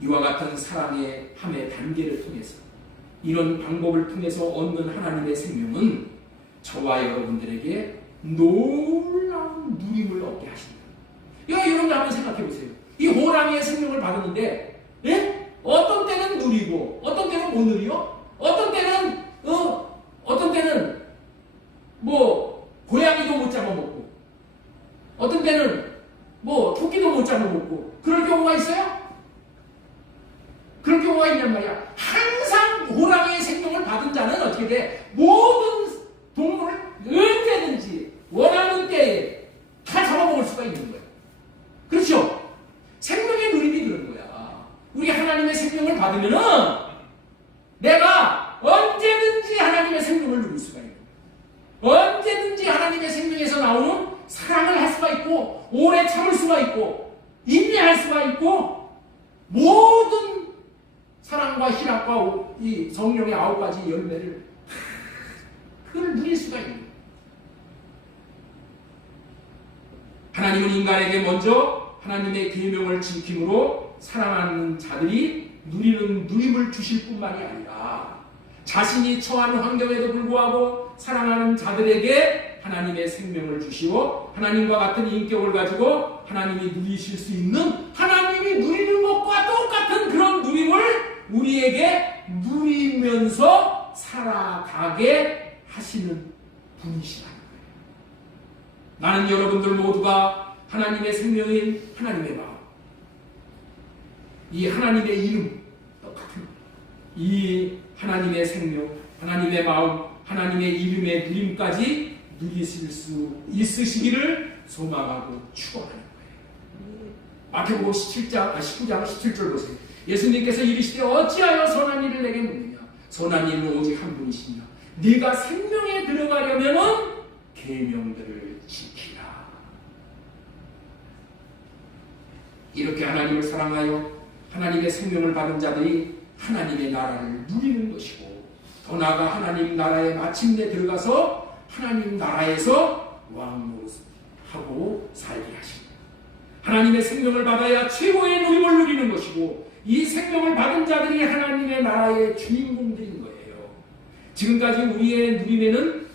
이와 같은 사랑의 함의 단계를 통해서 이런 방법을 통해서 얻는 하나님의 생명은 저와 여러분들에게 놀라운 누림을 얻게 하십니다. 여러분 한번 생각해 보세요. 이 호랑이의 생명을 받았는데 어떤 때는 누리고 어떤 때는 못 누리요? 어떤 때는 뭐 고양이도 못 잡아먹고 어떤 때는 뭐 토끼도 못 잡아먹고 그럴 경우가 있어요? 그런 경우가 있냔 말이야. 항상 호랑이의 생명을 받은 자는 어떻게 돼? 모든 동물을 언제든지 원하는 때에 다 잡아먹을 수가 있는 거야. 그렇죠? 생명의 누림이 그런 거야. 우리 하나님의 생명을 받으면은 내가 언제든지 하나님의 생명을 누릴 수가 있는 거야. 언제든지 하나님의 생명에서 나오는 사랑을 할 수가 있고 오래 참을 수가 있고 인내할 수가 있고 모든 사랑과 희락과 이 성령의 9가지 열매를 그걸 누릴 수가 있는 거예요. 하나님은 인간에게 먼저 하나님의 계명을 지킴으로 사랑하는 자들이 누리는 누림을 주실 뿐만이 아니라 자신이 처한 환경에도 불구하고 사랑하는 자들에게 하나님의 생명을 주시고 하나님과 같은 인격을 가지고 하나님이 누리실 수 있는 하나님이 누리는 것과 똑같은 그런 누림을 우리에게 누리면서 살아가게 하시는 분이시라는 거예요. 나는 여러분들 모두가 하나님의 생명인 하나님의 마음, 이 하나님의 이름 똑같은 이 하나님의 생명, 하나님의 마음, 하나님의 이름의 누림까지 누리실 수 있으시기를 소망하고 축원하는 거예요. 마태복음 19장 17절 보세요. 예수님께서 이르시되 어찌하여 선한 일을 내게 묻느냐? 선한 일은 오직 한 분이시냐? 네가 생명에 들어가려면 계명들을 지키라. 이렇게 하나님을 사랑하여 하나님의 생명을 받은 자들이 하나님의 나라를 누리는 것이고 더 나아가 하나님 나라에 마침내 들어가서 하나님 나라에서 왕노릇하고 살게 하십니다. 하나님의 생명을 받아야 최고의 누림을 누리는 것이고 이 생명을 받은 자들이 하나님의 나라의 주인공들인 거예요. 지금까지 우리의 누림에는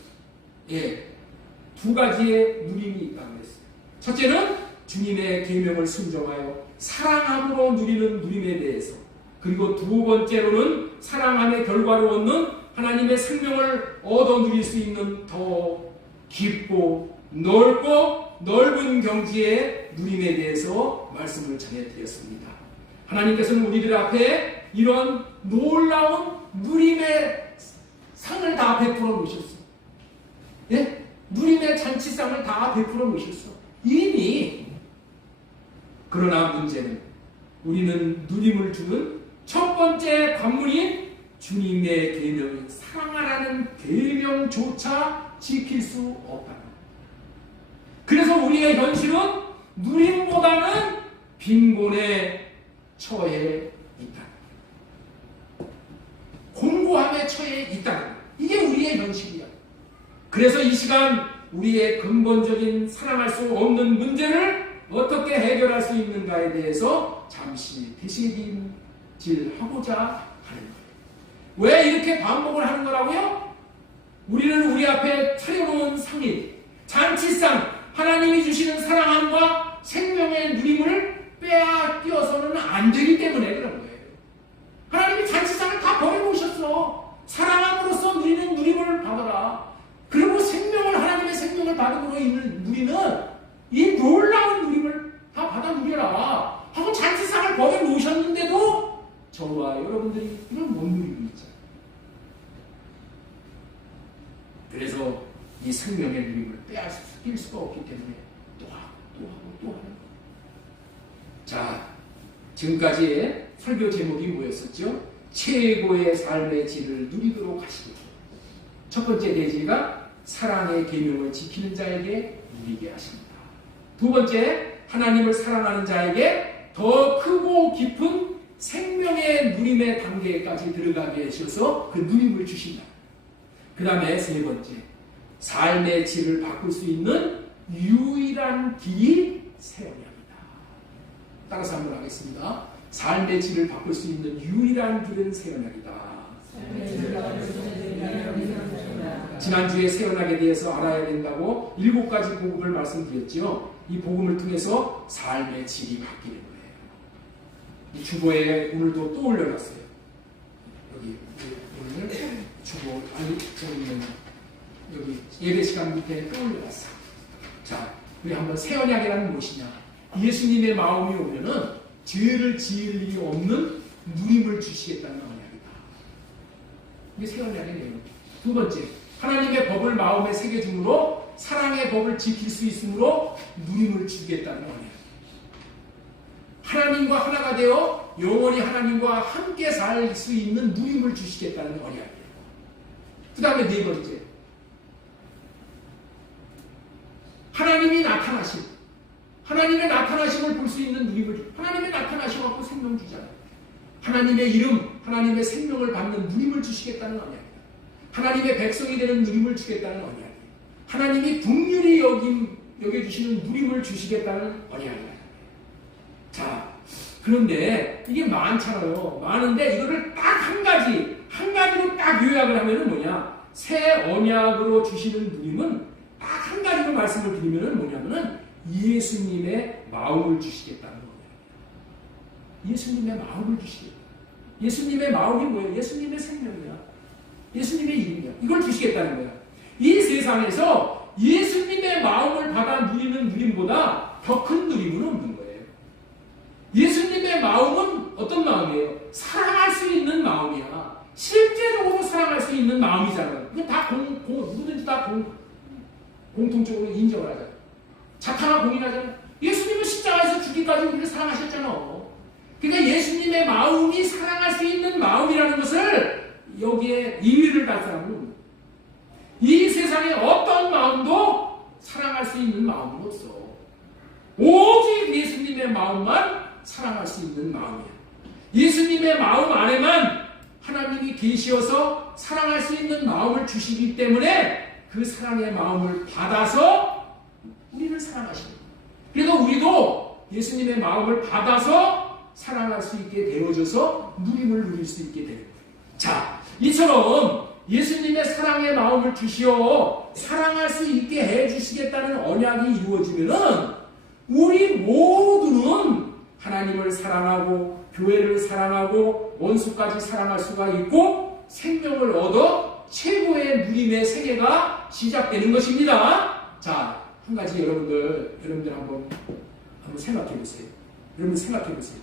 두 가지의 누림이 있다고 했어요. 첫째는 주님의 계명을 순종하여 사랑함으로 누리는 누림에 대해서, 그리고 두 번째로는 사랑함의 결과로 얻는 하나님의 생명을 얻어 누릴 수 있는 더 깊고 넓고 넓은 경지의 누림에 대해서 말씀을 전해드렸습니다. 하나님께서는 우리들 앞에 이런 놀라운 누림의 상을 다 베풀어 놓으셨어. 예? 누림의 잔치상을 다 베풀어 놓으셨어. 이미. 그러나 문제는 우리는 누림을 주는 첫 번째 관문인 주님의 계명인 사랑하라는 계명조차 지킬 수 없다는 거예요. 그래서 우리의 현실은 누림보다는 빈곤에 처해 있다. 공고함에 처해 있다. 이게 우리의 현실이야. 그래서 이 시간 우리의 근본적인 사랑할 수 없는 문제를 어떻게 해결할 수 있는가에 대해서 잠시 되새김질하고자 하는 거예요. 왜 이렇게 반복을 하는 거라고요? 우리는 우리 앞에 차려놓은 상일, 잔치상, 하나님이 주시는 사랑함과 생명의 누림을 빼앗겨서는 안 되기 때문에 그런 거예요. 하나님이 잔치상을 다 버려놓으셨어. 사랑함으로써 누리는 누림을 받아라. 그리고 생명을, 하나님의 생명을 받음으로 있는 누리는 이 놀라운 누림을 다 받아 누려라 하고 잔치상을 버려놓으셨는데도 저와 여러분들이 이걸 못 누리고 있잖아요. 그래서 이 생명의 누림을 빼앗길 수가 없기 때문에 또 하고 하는 거예요. 자, 지금까지 설교 제목이 뭐였었죠? 최고의 삶의 질을 누리도록 하시고, 첫 번째 대지가 사랑의 계명을 지키는 자에게 누리게 하십니다. 두 번째, 하나님을 사랑하는 자에게 더 크고 깊은 생명의 누림의 단계까지 들어가게 하셔서 그 누림을 주신다. 그 다음에 세 번째, 삶의 질을 바꿀 수 있는 유일한 길이 세언약이다. 따라서 한번 하겠습니다. 삶의 질을 바꿀 수 있는 유일한 길은 세언약이다. 지난주에 세언약에 대해서 알아야 된다고 7가지 복음을 말씀드렸죠. 이 복음을 통해서 삶의 질이 바뀌는 거예요. 이 주보에 오늘도 또 올려놨어요. 여기 오늘 주보 여기 예배 시간 밑에 또 올려놨어요. 자, 우리 한번 세언약이라는 무엇이냐? 예수님의 마음이 오면은 죄를 지을 일이 없는 누림을 주시겠다는 언약이다. 이게 세언약의 내용. 두 번째, 하나님의 법을 마음에 새겨줌으로 사랑의 법을 지킬 수 있으므로 누림을 주겠다는 언약. 하나님과 하나가 되어 영원히 하나님과 함께 살 수 있는 누림을 주시겠다는 언약이에요. 그 다음에 네 번째, 하나님이 나타나심. 하나님의 나타나심을 볼 수 있는 누림을, 하나님의 나타나셔갖고 생명 주잖아요. 하나님의 이름, 하나님의 생명을 받는 누림을 주시겠다는 언약이에요. 하나님의 백성이 되는 누림을 주겠다는 언약이에요. 하나님이 긍휼히 여겨주시는 누림을 주시겠다는 언약이에요. 자, 그런데 이게 많잖아요. 많은데 이거를 딱 한 가지로 딱 요약을 하면은 뭐냐? 새 언약으로 주시는 누림은 딱 한 가지로 말씀을 드리면은 뭐냐면은 예수님의 마음을 주시겠다는 거예요. 예수님의 마음을 주시겠다. 예수님의 마음이 뭐예요? 예수님의 생명이야. 예수님의 이름이야. 이걸 주시겠다는 거야. 이 세상에서 예수님의 마음을 받아 누리는 누림보다 더 큰 누림은 없는 거예요. 예수님의 마음은 어떤 마음이에요? 사랑할 수 있는 마음이야. 실제적으로 사랑할 수 있는 마음이잖아요. 이거 다 누구든지 다 공통적으로 인정을 하잖아요. 자타가 공인하잖아요. 예수님은 십자가에서 죽기까지 우리를 사랑하셨잖아. 그러니까 예수님의 마음이 사랑할 수 있는 마음이라는 것을 여기에 2위를 달 사람은 이 세상에 어떤 마음도 사랑할 수 있는 마음은 없어. 오직 예수님의 마음만 사랑할 수 있는 마음이야. 예수님의 마음 안에만 하나님이 계시어서 사랑할 수 있는 마음을 주시기 때문에 그 사랑의 마음을 받아서 우리를 사랑하시는 거예요. 그래서 우리도 예수님의 마음을 받아서 사랑할 수 있게 되어져서 누림을 누릴 수 있게 되는 거예요. 자, 이처럼 예수님의 사랑의 마음을 주시어 사랑할 수 있게 해주시겠다는 언약이 이루어지면은 우리 모두는 하나님을 사랑하고 교회를 사랑하고 원수까지 사랑할 수가 있고 생명을 얻어 최고의 누림의 세계가 시작되는 것입니다. 자, 한 가지 여러분들 한번 생각해 보세요. 여러분 생각해 보세요.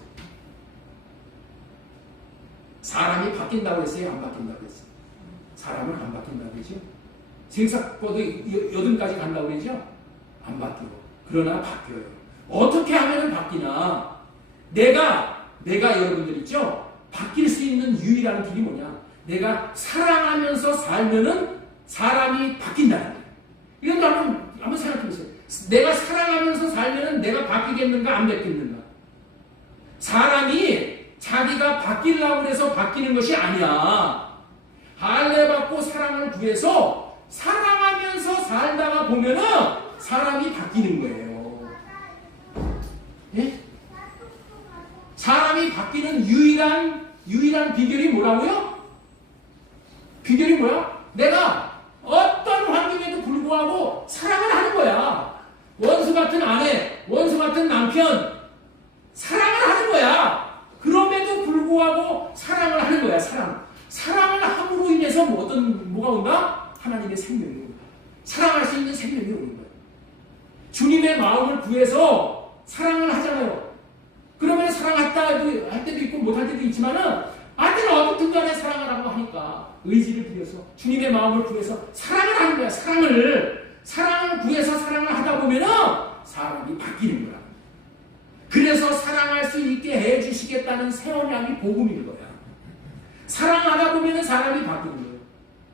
사람이 바뀐다고 했어요? 안 바뀐다고 했어요? 사람은 안 바뀐다고 그러죠? 생사과도 80까지 간다고 그러죠? 안 바뀌고. 그러나 바뀌어요. 어떻게 하면 바뀌나? 내가 여러분들 있죠? 바뀔 수 있는 유일한 길이 뭐냐? 내가 사랑하면서 살면은 사람이 바뀐다는 거예요. 이건 한번 생각해 보세요. 내가 사랑하면서 살면은 내가 바뀌겠는가 안 바뀌는가? 사람이 자기가 바뀌려고 해서 바뀌는 것이 아니야. 할례받고 사랑을 구해서 사랑하면서 살다가 보면은 사람이 바뀌는 거예요. 사람이 바뀌는 유일한 비결이 뭐라고요? 비결이 뭐야? 내가 어떤 환경에도 불구하고 사랑을 하는 거야. 원수 같은 아내, 원수 같은 남편, 사랑을 하는 거야. 그럼에도 불구하고 사랑을 하는 거야. 사랑을 함으로 인해서 뭐가 온다? 하나님의 생명이 온다. 사랑할 수 있는 생명이 오는 거야. 주님의 마음을 구해서 사랑을 하잖아요. 그러면 사랑했다 할 때도 있고 못할 때도 있지만은 하여튼 어떻든 간에 사랑을 하고 하니까 의지를 부여서 주님의 마음을 구해서 사랑을 하는 거야. 사랑을 구해서 사랑을 하다 보면은 사람이 바뀌는 거야. 그래서 사랑할 수 있게 해주시겠다는 새 언약이 복음인 거야. 사랑하다 보면은 사람이 바뀌는 거예요.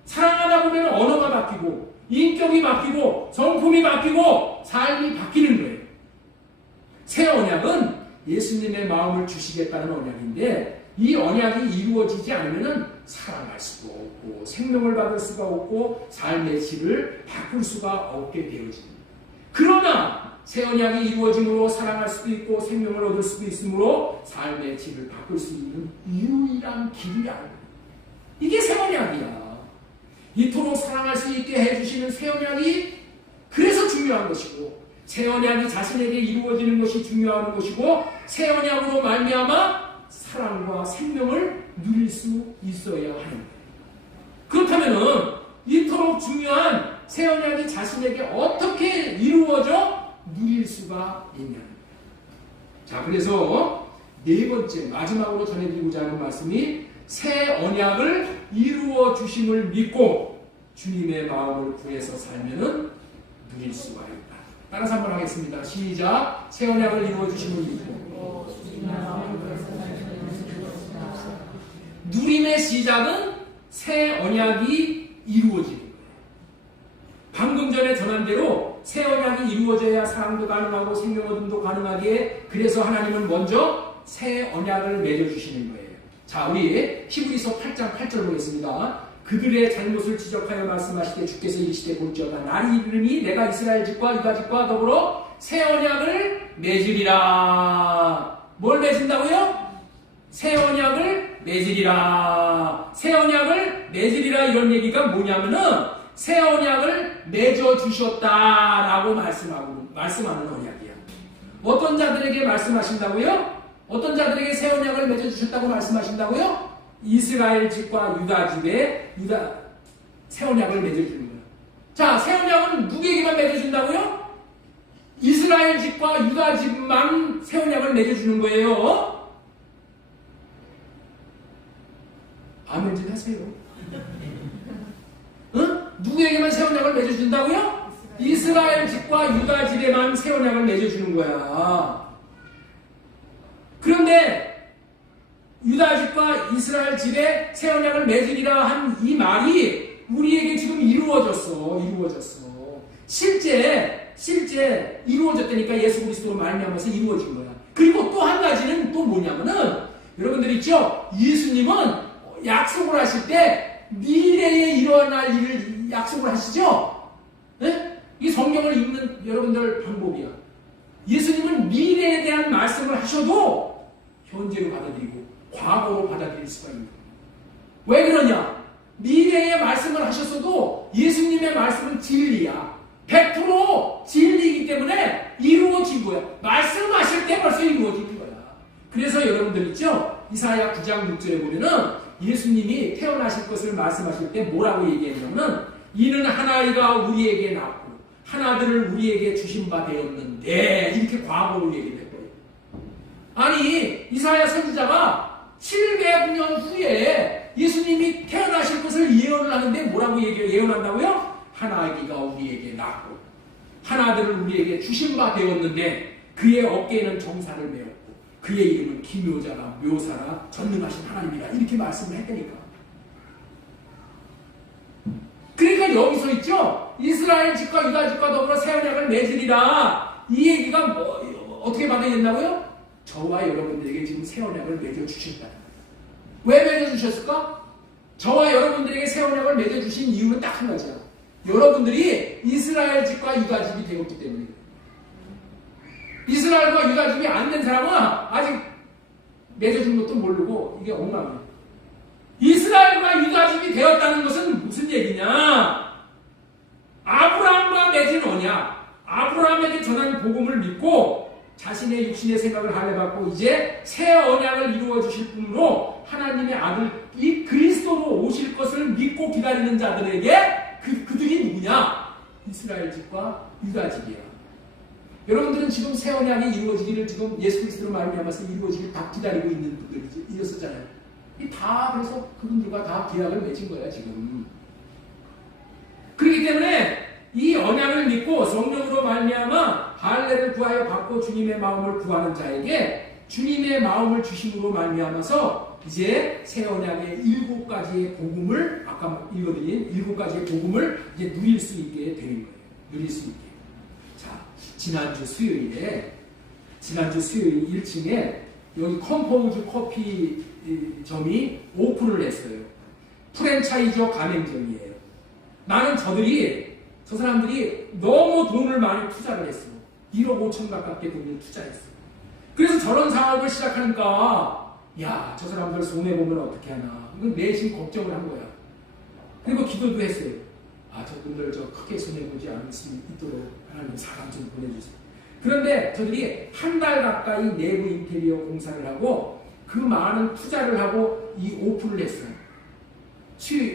사랑하다 보면 언어가 바뀌고 인격이 바뀌고 성품이 바뀌고 삶이 바뀌는 거예요. 새 언약은 예수님의 마음을 주시겠다는 언약인데 이 언약이 이루어지지 않으면 사랑할 수가 없고 생명을 받을 수가 없고 삶의 질을 바꿀 수가 없게 되어집니다. 그러나 새 언약이 이루어짐으로 사랑할 수도 있고 생명을 얻을 수도 있으므로 삶의 질을 바꿀 수 있는 유일한 길이야. 이게 새 언약이야. 이토록 사랑할 수 있게 해주시는 새 언약이 그래서 중요한 것이고 새 언약이 자신에게 이루어지는 것이 중요한 것이고 새 언약으로 말미암아 사랑과 생명을 누릴 수 있어야 하는 거예요. 그렇다면 이토록 중요한 새 언약이 자신에게 어떻게 이루어져 누릴 수가 있냐. 자, 그래서 네 번째 마지막으로 전해드리고자 하는 말씀이 새 언약을 이루어 주심을 믿고 주님의 마음을 구해서 살면은 누릴 수가 있다. 따라서 한번 하겠습니다. 시작. 새 언약을 이루어 주심을 믿고 누림의 시작은 새 언약이 이루어지는 거예요. 방금 전에 전한 대로 새 언약이 이루어져야 사랑도 가능하고 생명 얻음도 가능하기에 그래서 하나님은 먼저 새 언약을 맺어주시는 거예요. 자, 우리 히브리서 8장 8절 보겠습니다. 그들의 잘못을 지적하여 말씀하시되 주께서 이르시되 볼지어다 나의 이름이 내가 이스라엘 집과 유다 집과 더불어 새 언약을 맺으리라. 뭘 맺은다고요? 새 언약을 맺으리라. 새 언약을 맺으리라 이런 얘기가 뭐냐면은 새 언약을 맺어주셨다라고 말씀하는 언약이야. 어떤 자들에게 말씀하신다고요? 어떤 자들에게 새 언약을 맺어주셨다고 말씀하신다고요? 이스라엘 집과 유다 집에 새 언약을 맺어주는 거예요. 자, 새 언약은 누구에게만 맺어준다고요? 이스라엘 집과 유다 집만 새 언약을 맺어주는 거예요. 아멘 좀 하세요. 응? 누구에게만 새 언약을 맺어준다고요? 이스라엘 집과 유다 집에만 새 언약을 맺어주는 거야. 그런데 유다 집과 이스라엘 집에 새 언약을 맺으리라 한 이 말이 우리에게 지금 이루어졌어. 실제 이루어졌다니까. 예수 그리스도로 말미암아서 이루어진 거야. 그리고 또 한 가지는 또 뭐냐면은 여러분들 있죠? 예수님은 약속을 하실 때 미래에 일어날 일을 약속을 하시죠? 네? 이 성경을 읽는 여러분들 방법이야. 예수님은 미래에 대한 말씀을 하셔도 현재로 받아들이고 과거로 받아들일 수가 있는 거예요. 왜 그러냐? 미래의 말씀을 하셨어도 예수님의 말씀은 진리야. 100% 진리이기 때문에 이루어진 거야. 말씀하실 때 벌써 이루어진 거야. 그래서 여러분들 있죠? 이사야 9장 6절에 보면은 예수님이 태어나실 것을 말씀하실 때 뭐라고 얘기했냐면은 이는 한 아이가 우리에게 낳고 한 아들을 우리에게 주신 바 되었는데 이렇게 과거로 얘기를 했거든요. 아니 이사야 선지자가 700년 후에 예수님이 태어나실 것을 예언을 하는데 뭐라고 예언한다고요? 한 아기가 우리에게 낳고 한 아들을 우리에게 주신 바 되었는데 그의 어깨에는 정사를 메었고 그의 이름은 기묘자라 묘사라 전능하신 하나님이라 이렇게 말씀을 했다니까. 그러니까 여기서 있죠. 이스라엘 집과 유다 집과 더불어 새 언약을 맺으리라. 이 얘기가 어떻게 받아들인다고요? 저와 여러분들에게 지금 새 언약을 맺어주신다. 왜 맺어주셨을까? 저와 여러분들에게 새 언약을 맺어주신 이유는 딱 한 가지야. 여러분들이 이스라엘 집과 유다 집이 되었기 때문에. 이스라엘과 유다 집이 안 된 사람은 아직 맺어준 것도 모르고 이게 엉망이에요. 이스라엘과 유다집이 되었다는 것은 무슨 얘기냐? 아브라함과 맺은 언약, 아브라함에게 전한 복음을 믿고 자신의 육신의 생각을 할애받고 이제 새 언약을 이루어 주실 분으로 하나님의 아들 이 그리스도로 오실 것을 믿고 기다리는 자들에게 그들이 누구냐? 이스라엘 집과 유다 집이야. 여러분들은 지금 새 언약이 이루어지기를 지금 예수 그리스도로 말미암아서 이루어지기를 다 기다리고 있는 분들이었었잖아요. 다 그래서 그분들과 다 계약을 맺은 거야 지금. 그렇기 때문에 이 언약을 믿고 성령으로 말미암아 할례를 구하여 받고 주님의 마음을 구하는 자에게 주님의 마음을 주심으로 말미암아서 이제 새 언약의 7가지의 복음을 아까 읽어드린 7가지의 복음을 이제 누릴 수 있게 되는 거예요. 누릴 수 있게. 자, 지난주 수요일 1층에 여기 컴포즈 커피 점이 오픈을 했어요. 프랜차이저 가맹점이에요. 나는 저 사람들이 너무 돈을 많이 투자를 했어. 1억 5천 가깝게 돈을 투자했어. 그래서 저런 사업을 시작하니까 야, 저 사람들 손해보면 어떻게 하나. 내심 걱정을 한 거야. 그리고 기도도 했어요. 아, 저분들 크게 손해보지 않을 수 있도록 하나님 사람 좀 보내주세요. 그런데 저들이 한 달 가까이 내부 인테리어 공사를 하고 그 많은 투자를 하고 이 오픈을 했어요.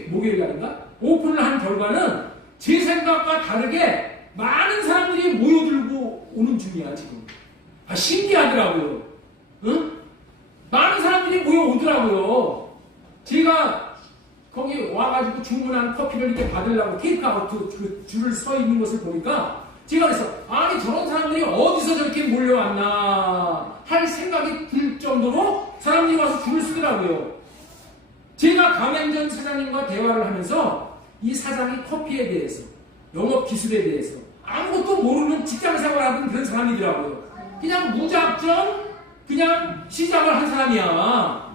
목요일 날인가? 오픈을 한 결과는 제 생각과 다르게 많은 사람들이 모여들고 오는 중이야 지금. 아, 신기하더라고요. 응? 많은 사람들이 모여오더라고요. 제가 거기 와가지고 주문한 커피를 이렇게 받으려고 테이크아웃 줄을 서 있는 것을 보니까 제가 그래서 아니 저런 사람들이 어디서 저렇게 몰려왔나 할 생각이 들 정도로 사람들이 와서 줄을 서더라고요. 제가 가맹점 사장님과 대화를 하면서 이 사장이 커피에 대해서 영업 기술에 대해서 아무것도 모르는 직장 생활하는 그런 사람이더라고요. 그냥 무작정 그냥 시작을 한 사람이야.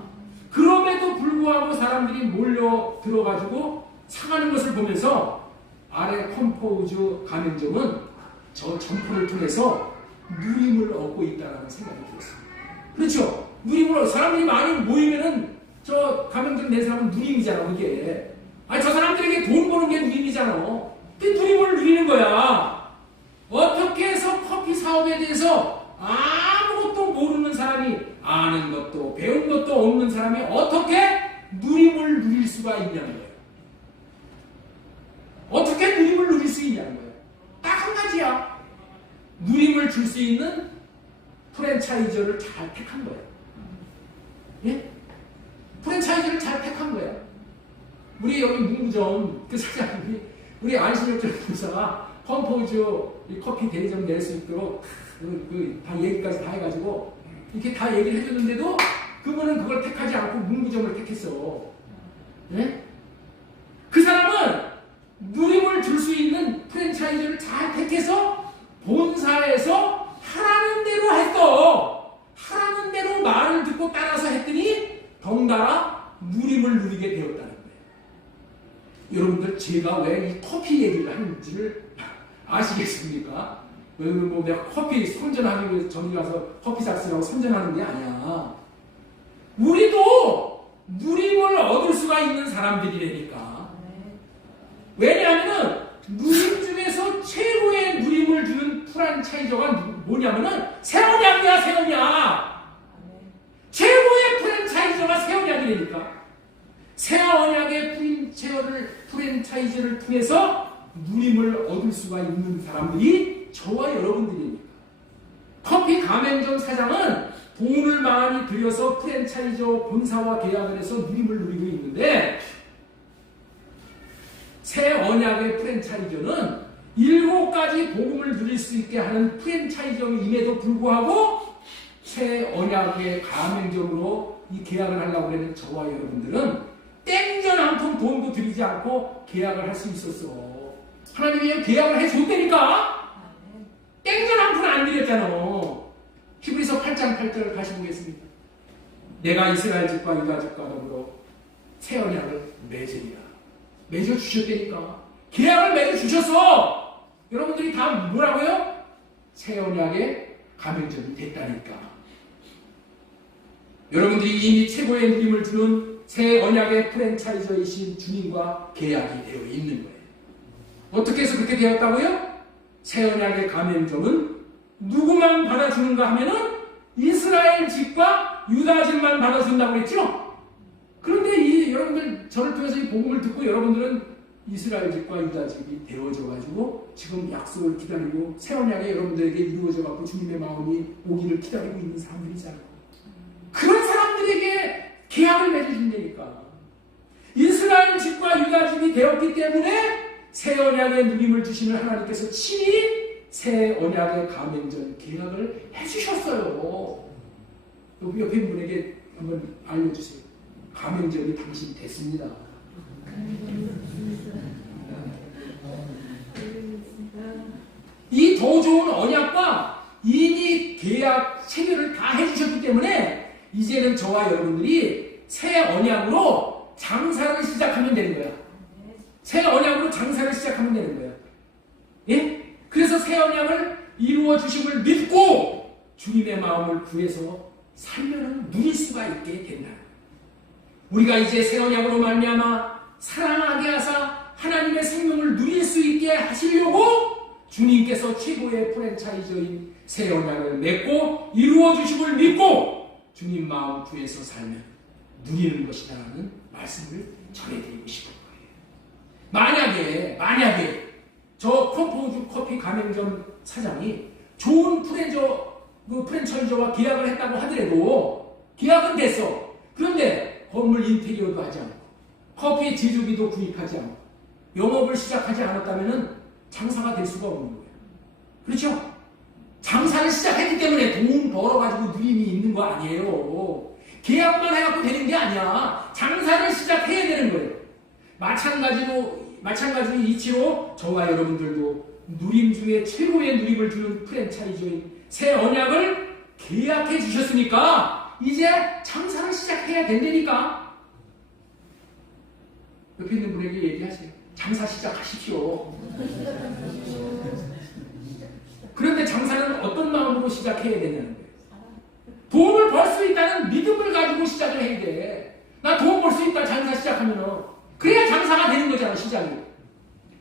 그럼에도 불구하고 사람들이 몰려 들어가지고 사가는 것을 보면서 아래 컴포즈 가맹점은 저 점포를 통해서 누림을 얻고 있다는 생각이 들었습니다. 그렇죠? 사람들이 많이 모이면은 저 가맹점 낸 사람은 누림이잖아, 그게. 아니, 저 사람들에게 돈 버는 게 누림이잖아. 그 누림을 누리는 거야. 어떻게 해서 커피 사업에 대해서 아무것도 모르는 사람이 아는 것도 배운 것도 없는 사람이 어떻게 누림을 누릴 수가 있냐는 거예요. 어떻게 누림을 누릴 수 있냐는 거예요. 딱 한 가지야. 누림을 줄 수 있는 프랜차이저를 잘 택한 거예요. 예? 프랜차이저를 잘 택한 거예요. 우리 여기 문구점 그 사장님이 우리 안신혁전 부사가 컴포즈 커피 대리점 낼 수 있도록 다 얘기까지 다 해가지고 이렇게 다 얘기를 해줬는데도 그분은 그걸 택하지 않고 문구점을 택했어. 예? 그 사람은 누림을 줄 수 있는 프랜차이즈를 잘 택해서 본사에서 하라는 대로 했어. 하라는 대로 말을 듣고 따라서 했더니 덩달아 누림을 누리게 되었다는 거예요. 여러분들 제가 왜 이 커피 얘기를 하는지를 아시겠습니까? 뭐 내가 커피 선전하기 위해서 저기 가서 커피 삭스라고 선전하는 게 아니야. 우리도 누림을 얻을 수가 있는 사람들이라니까. 왜냐하면 누림 중에서 최고의 누림을 주는 프랜차이저가 뭐냐면은 새 언약이야, 새 언약. 최고의 프랜차이저가 새 언약이라니까. 새 언약의 프랜차이저를 통해서 누림을 얻을 수가 있는 사람들이 저와 여러분들이니까. 커피 가맹점 사장은 돈을 많이 들여서 프랜차이저 본사와 계약을 해서 누림을 누리고 있는데 새 언약의 프랜차이저는 7가지 복음을 누릴 수 있게 하는 프랜차이저임에도 불구하고 새 언약의 가맹점으로 이 계약을 하려고 하는 저와 여러분들은 땡전 한 푼 돈도 들이지 않고 계약을 할 수 있었어. 하나님이 계약을 해줬다니까? 땡전 한 푼 안 드렸잖아. 히브리서 8장 8절 다시 보겠습니다. 내가 이스라엘 집과 유다 집과 더불어 새 언약을 맺으리라. 맺어주셨다니까. 계약을 맺어주셨어. 여러분들이 다 뭐라고요? 새 언약의 가맹점이 됐다니까. 여러분들이 이미 최고의 누림을 주는 새 언약의 프랜차이저이신 주님과 계약이 되어 있는 거예요. 어떻게 해서 그렇게 되었다고요? 새 언약의 가맹점은 누구만 받아주는가 하면은 이스라엘 집과 유다 집만 받아준다고 했죠? 그런데 여러분들 저를 통해서 이 복음을 듣고 여러분들은 이스라엘 집과 유다 집이 되어져가지고 지금 약속을 기다리고 새 언약이 여러분들에게 이루어져갖고 주님의 마음이 오기를 기다리고 있는 사람들이잖아요. 그런 사람들에게 계약을 맺어준다니까. 이스라엘 집과 유다 집이 되었기 때문에 새 언약의 누림을 주시는 하나님께서 친히 새 언약의 가맹전 계약을 해주셨어요. 옆에 분에게 한번 알려주세요. 가맹전이 당신 됐습니다. 이 더 좋은 언약과 이미 계약 체결을 다 해주셨기 때문에 이제는 저와 여러분들이 새 언약으로 장사를 시작하면 되는 거야. 새 언약으로 장사를 시작하면 되는 거야. 예? 그래서 새 언약을 이루어 주심을 믿고 주님의 마음을 구해서 살면은 누릴 수가 있게 된다. 우리가 이제 새 언약으로 말미암아 사랑하게 하사 하나님의 생명을 누릴 수 있게 하시려고 주님께서 최고의 프랜차이저인 새 언약을 맺고 이루어 주심을 믿고 주님 마음 구해서 살면 누리는 것이다라는 말씀을 전해드리고 싶은 거예요. 만약에 저 컴포즈 커피 가맹점 사장이 좋은 프랜차이저와 계약을 했다고 하더라도 계약은 됐어. 그런데 건물 인테리어도 하지 않고 커피 제조기도 구입하지 않고 영업을 시작하지 않았다면 장사가 될 수가 없는 거예요. 그렇죠? 장사를 시작했기 때문에 돈 벌어가지고 누림이 있는 거 아니에요. 계약만 해갖고 되는 게 아니야. 장사를 시작해야 되는 거예요. 마찬가지로 이치로 저와 여러분들도 누림 중에 최고의 누림을 주는 프랜차이저인 새 언약을 계약해 주셨으니까 이제 장사를 시작해야 된다니까. 옆에 있는 분에게 얘기하세요. 장사 시작하십시오. 그런데 장사는 어떤 마음으로 시작해야 되냐는 거예요. 돈을 벌 수 있다는 믿음을 가지고 시작을 해야 돼. 나 돈 벌 수 있다 장사 시작하면은 그래야 장사가 되는 거잖아. 시작이.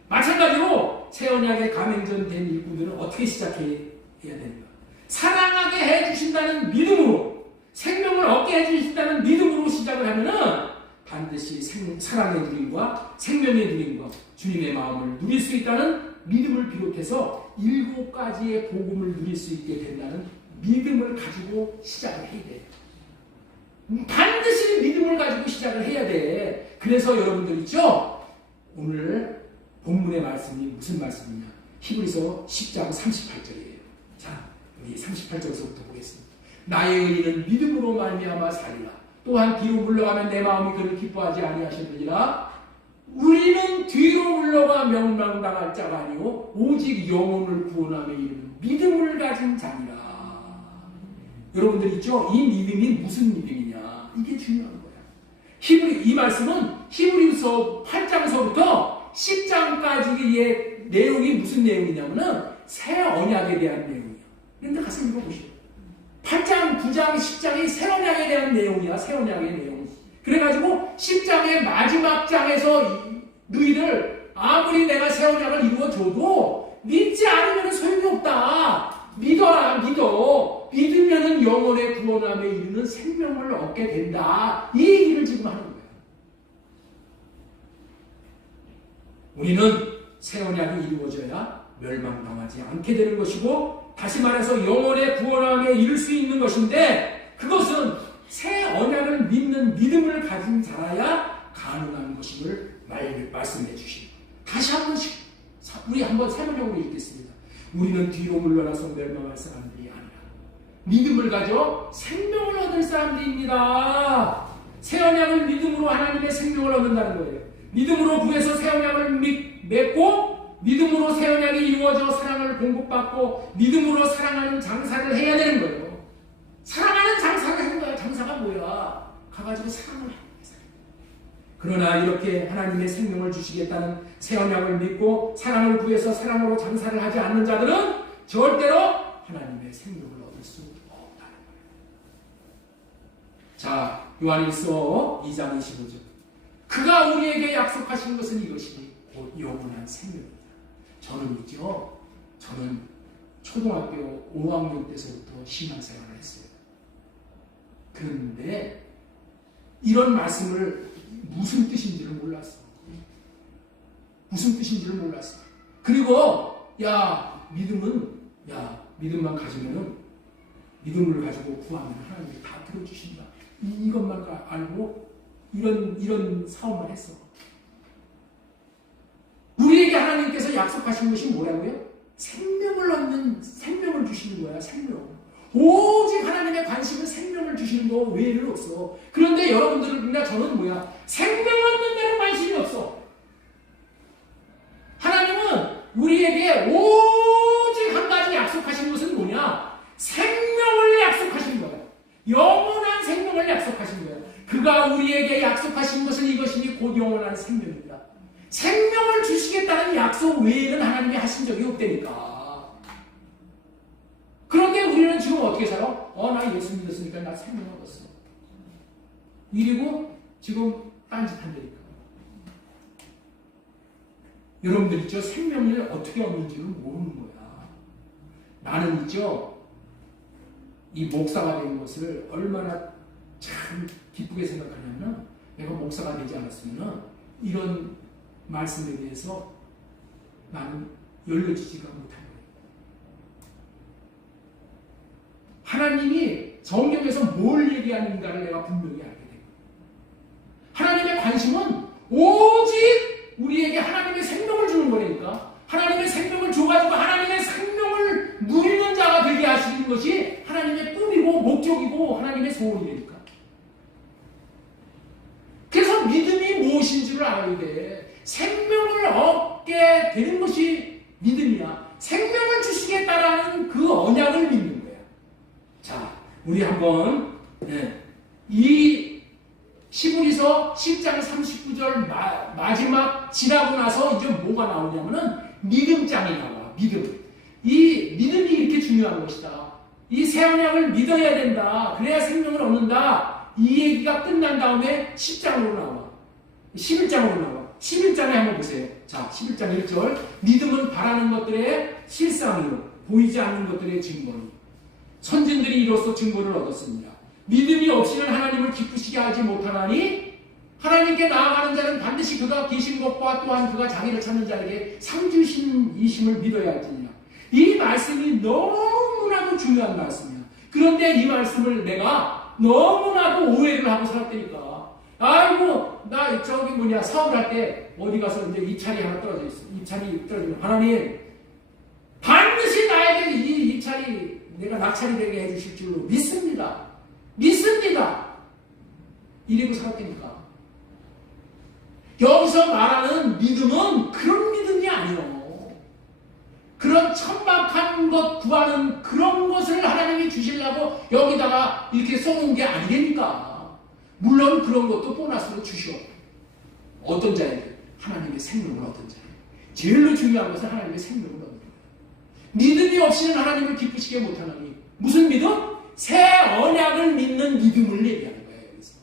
마찬가지로 새 언약의 가맹전 된 일꾼들은 어떻게 시작해야 되는가? 사랑하게 해주신다는 믿음으로, 생명을 얻게 해주신다는 믿음으로 시작을 하면은 반드시 사랑의 누림과 생명의 누림과 주님의 마음을 누릴 수 있다는 믿음을 비롯해서 7가지의 복음을 누릴 수 있게 된다는 믿음을 가지고 시작을 해야 돼. 반드시 믿음을 가지고 시작을 해야 돼. 그래서 여러분들 있죠? 오늘 본문의 말씀이 무슨 말씀이냐? 히브리서 10장 38절이에요. 자, 우리 38절에서부터 보겠습니다. 나의 의인은 믿음으로 말미암아 살리라. 또한 뒤로 물러가면 내 마음이 그를 기뻐하지 아니하셨느니라. 우리는 뒤로 물러가 멸망당할 자가 아니오 오직 영혼을 구원함에 이르는 믿음을 가진 자니라. 여러분들 있죠? 이 믿음이 무슨 믿음이냐? 이게 중요한 거야. 이 말씀은 히브리서 8장서부터 10장까지의 내용이 무슨 내용이냐면은 새 언약에 대한 내용이야. 그런데 가서 읽어보시오. 8장, 9장, 10장이 새 언약에 대한 내용이야. 새 언약의 내용. 그래가지고 10장의 마지막 장에서 너희들 아무리 내가 새 언약을 이루어줘도 믿지 않으면 소용이 없다. 믿어라, 믿어. 믿으면 영혼의 구원함에 이르는 생명을 얻게 된다. 이 얘기를 지금 하는 거예요. 우리는 새 언약이 이루어져야 멸망당하지 않게 되는 것이고, 다시 말해서 영혼의 구원함에 이를 수 있는 것인데, 그것은 새 언약을 믿는 믿음을 가진 자라야 가능한 것임을 말씀해 주십니다. 다시 한 번씩 우리 한번 세 번역으로 읽겠습니다. 우리는 뒤로 물러나서 멸망할 사람들이 아니라 믿음을 가져 생명을 얻을 사람들입니다. 새 언약을 믿음으로 하나님의 생명을 얻는다는 거예요. 믿음으로 구해서 새 언약을 맺고 믿음으로 새 언약이 이루어져 사랑을 공급받고 믿음으로 사랑하는 장사를 해야 되는 거예요. 사랑하는 장사를 하는 거야. 장사가 뭐야? 가가지고 사랑을 하는 거야. 그러나 이렇게 하나님의 생명을 주시겠다는 새 언약을 믿고 사랑을 구해서 사랑으로 장사를 하지 않는 자들은 절대로 하나님의 생명을 얻을 수 없다는 거예요. 자, 요한일서 2장 25절. 그가 우리에게 약속하신 것은 이것이니 곧 영원한 생명이다. 저는 초등학교 5학년 때서부터 신앙생활을 했어요. 그런데 이런 말씀을 무슨 뜻인지를 몰랐어. 무슨 뜻인지를 몰랐어. 그리고 믿음만 가지면은 믿음을 가지고 구하면 하나님이 다 들어주신다. 이것만 알고 이런 사업만 했어. 우리에게 하나님께서 약속하신 것이 뭐라고요? 생명을 주시는 거야. 생명. 오직 하나님의 관심은 생명을 주시는 거 외에는 없어. 그런데 여러분들이나 저는 생명 없는 데는 관심이 없어. 하나님은 우리에게 오직 한 가지 약속하신 것은 뭐냐? 생명을 약속하신 거예요. 영원한 생명을 약속하신 거예요. 그가 우리에게 약속하신 것은 이것이니 곧 영원한 생명입니다. 생명을 주시겠다는 약속 외에는 하나님이 하신 적이 없다니까. 그런데 우리는 지금 어떻게 살아? 나 예수 믿었으니까 나 생명 얻었어. 이리고 지금 딴짓한다니까. 여러분들 있죠? 생명을 어떻게 얻는지를 모르는 거야. 나는 이 목사가 된 것을 얼마나 참 기쁘게 생각하냐면, 내가 목사가 되지 않았으면 이런 말씀에 대해서 나는 열려지지가 못한 거예요. 하나님이 성경에서 뭘 얘기하는가를 내가 분명히 알게 돼요. 하나님의 관심은 오직 우리에게 하나님의 생명을 주는 거니까, 하나님의 생명을 줘가지고 하나님의 생명을 누리는 자가 되게 하시는 것이 하나님의 꿈이고 목적이고 하나님의 소원이니까. 그래서 믿음이 무엇인지를 알아야 돼. 생명을 얻게 되는 것이 믿음이야. 생명을 주시겠다라는 그 언약을 믿는 거야. 자, 우리 한번 이 시므리서 10장 39절 마지막 지나고 나서 이제 뭐가 나오냐면은 믿음장이 나와. 이 믿음이 이렇게 중요한 것이다. 이 새 언약을 믿어야 된다. 그래야 생명을 얻는다. 이 얘기가 끝난 다음에 10장으로 나와. 11장으로 나와. 11장에 한번 보세요. 자, 11장 1절. 믿음은 바라는 것들의 실상이요 보이지 않는 것들의 증거니 선진들이 이로써 증거를 얻었습니다. 믿음이 없이는 하나님을 기쁘시게 하지 못하나니 하나님께 나아가는 자는 반드시 그가 계신 것과 또한 그가 자기를 찾는 자에게 상주신 이심을 믿어야 할지니라. 이 말씀이 너무나도 중요한 말씀이야. 그런데 이 말씀을 내가 너무나도 오해를 하고 살았다니까. 아이고, 나 사업을 할 때 어디 가서 이제 입찰이 하나 떨어져 있어. 입찰이 떨어지면 하나님 반드시 나에게 이 입찰이 내가 낙찰이 되게 해주실 줄로 믿습니다. 이러고 살았다니까. 여기서 말하는 믿음은 그런 믿음이 아니에요. 그런 천박한 것 구하는 그런 것을 하나님이 주시려고 여기다가 이렇게 쏘는 게 아니니까. 물론 그런 것도 보너스로 주셔. 어떤 자에게? 하나님의 생명을 얻은 자에게. 제일로 중요한 것은 하나님의 생명을 얻는 거예요. 믿음이 없이는 하나님을 기쁘시게 못하나니. 무슨 믿음? 새 언약을 믿는 믿음을 얘기하는 거예요. 여기서.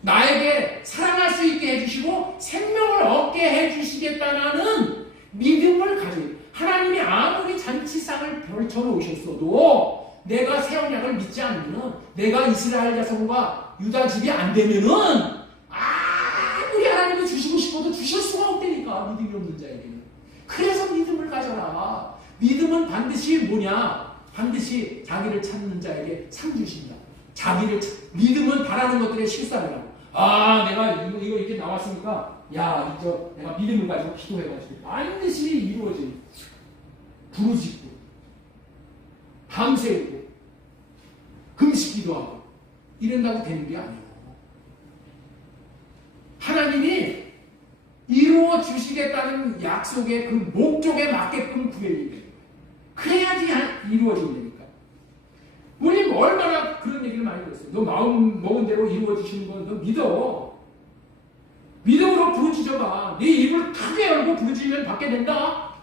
나에게 사랑할 수 있게 해주시고 생명을 얻게 해주시겠다는 믿음을 가지고, 하나님이 아무리 잔치상을 펼쳐놓으셨어도 내가 새 언약을 믿지 않으면, 내가 이스라엘 자손과 유다 집이 안 되면은 아무리 하나님이 주시고 싶어도 주실 수가 없다니까. 믿음이 없는 자에게는. 그래서 믿음을 가져라. 믿음은 반드시 반드시 자기를 찾는 자에게 상 주신다. 믿음은 바라는 것들의 실상이라고. 내가 이거 이렇게 나왔으니까, 내가 믿음을 가지고 기도해가지고 반드시 이루어진, 부르짖고, 밤새우고, 금식기도 하고, 이런다고 되는 게 아니에요. 하나님이 이루어 주시겠다는 약속의 그 목적에 맞게끔 구해야 돼요. 그래야지 이루어진다니까. 우리 얼마나 그런 얘기를 많이 들었어요. 너 마음 먹은 대로 이루어지시는 건 너 믿어. 믿음으로 부르짖어봐. 네 입을 크게 열고 부르짖으면 받게 된다.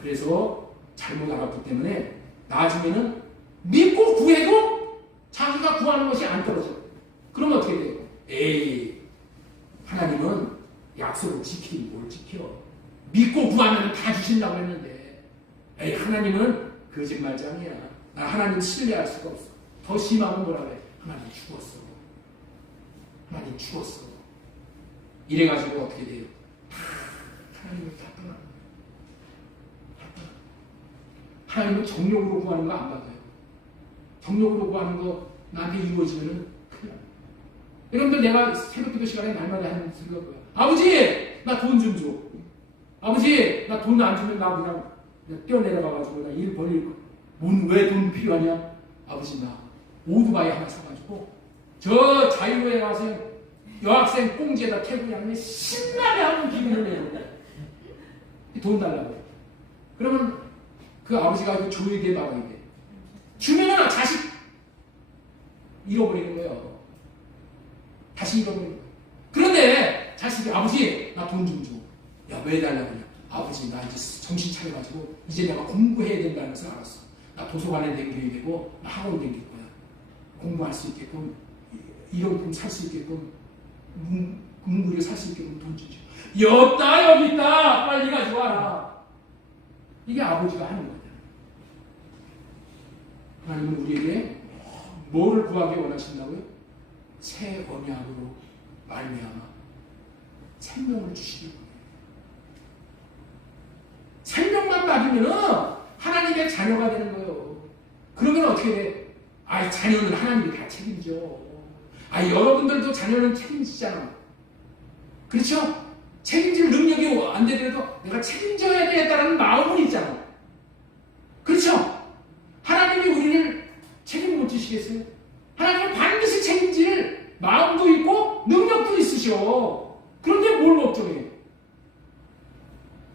그래서 잘못 알았기 때문에 나중에는 믿고 구해도 자기가 구하는 것이 안 떨어져. 그러면 어떻게 돼요? 에이, 하나님은 약속을 지키긴 뭘 지켜. 믿고 구하면 다 주신다고 했는데, 에이, 하나님은 거짓말장이야. 나 하나님 신뢰할 수가 없어. 더 심하면 뭐라 그래? 하나님 죽었어. 하나님 죽었어. 이래가지고 어떻게 돼요? 하나님을 다 떠나. 하나님은 정욕으로 구하는 거 안 받아요. 정욕으로 구하는 거 나한테 이루어지면은 큰일 나. 여러분들, 내가 새벽기도 시간에 날마다 하는 소리가 뭐야? 아버지, 나 돈 좀 줘. 아버지, 나 돈 안 주면 나 그냥 뛰어내려가가지고 나 일 벌릴 거. 왜 돈 필요하냐? 아버지, 나 오토바이 하나 사가지고 저 자유로에 가서 여학생 꽁지에다 태고 그냥 신나게 하는 기분을 내요. 돈 달라고. 그러면 그 아버지가 그 조에게 말하게 돼. 주면은 자식 잃어버리는 거예요. 다시 잃어버리는 거예요. 그런데 자식이 아버지, 나 돈 좀 줘. 야, 왜 달라고 그냐? 아버지, 나 이제 정신 차려가지고 이제 내가 공부해야 된다는 것을 알았어. 나 도서관에 댕겨야 되고 나 학원 댕길 거야. 공부할 수 있게끔, 일용품 살 수 있게끔, 문구를 살 수 있게끔 돈 주죠. 여기 있다, 빨리 가져와라. 이게 아버지가 하는 거냐. 하나님은 우리에게 뭐를 구하기 원하신다고요? 새 언약으로 말미암아 생명을 주시기 원해요. 생명만 받으면은 하나님의 자녀가 되는 거예요. 그러면 어떻게 돼? 아, 자녀는 하나님이 다 책임져. 아, 여러분들도 자녀는 책임지잖아. 그렇죠? 책임질 능력이 안 되더라도 내가 책임져야 되겠다는 마음은 있잖아. 그렇죠? 하나님이 우리를 책임 못 지시겠어요? 하나님은 반드시 책임질 마음도 있고 능력도 있으셔. 그런데 뭘 걱정해?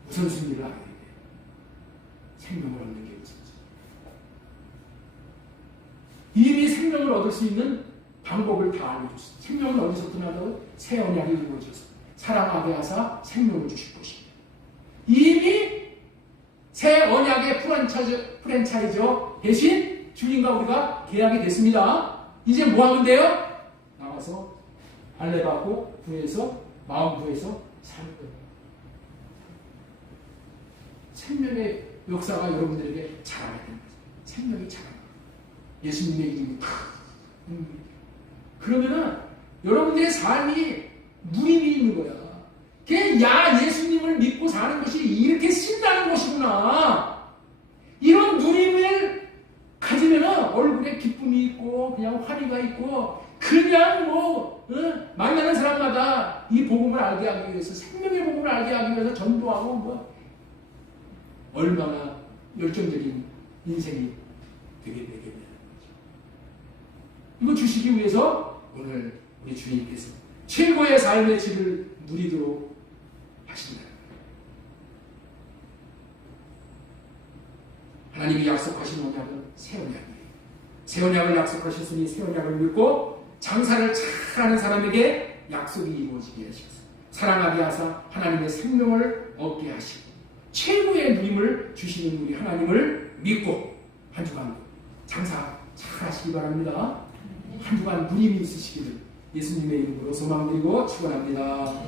우선순위를 알아야 돼. 생명을 얻는 게 우선순위. 이미 생명을 얻을 수 있는 방법을 다 알려줬어. 생명을 어디서부터 나도 새 언약이 이루어져서 사랑하게 하사 생명을 주실 것입니다. 이미 새 언약의 프랜차이저 대신 주인과 우리가 계약이 됐습니다. 이제 뭐 하면 돼요? 나가서 할례받고 구해서 마음 구해서 사는 거예요. 생명의 역사가 여러분들에게 자라야 되는 거죠. 생명이 자라는 거예요. 예수님의 이름이 그러면은 여러분들의 삶이 누림이 있는 거야. 야, 예수님을 믿고 사는 것이 이렇게 신나는 것이구나. 이런 누림을 가지면은 얼굴에 기쁨이 있고 그냥 환희가 있고 그냥 만나는 사람마다 이 복음을 알게 하기 위해서, 생명의 복음을 알게 하기 위해서 전도하고 얼마나 열정적인 인생이 되게 되는 거죠. 이거 주시기 위해서 오늘 우리 주님께서 최고의 삶의 질을 누리도록 하신다. 하나님이 약속하신 언약은 새 언약이에요. 새 언약을 약속하셨으니 새 언약을 믿고 장사를 잘하는 사람에게 약속이 이루어지게 하셔서 사랑하게 하사 하나님의 생명을 얻게 하시고 최고의 누림을 주시는 우리 하나님을 믿고 한 주간 장사 잘 하시기 바랍니다. 한 주간 누림이 있으시기를 예수님의 이름으로 소망드리고 축원합니다.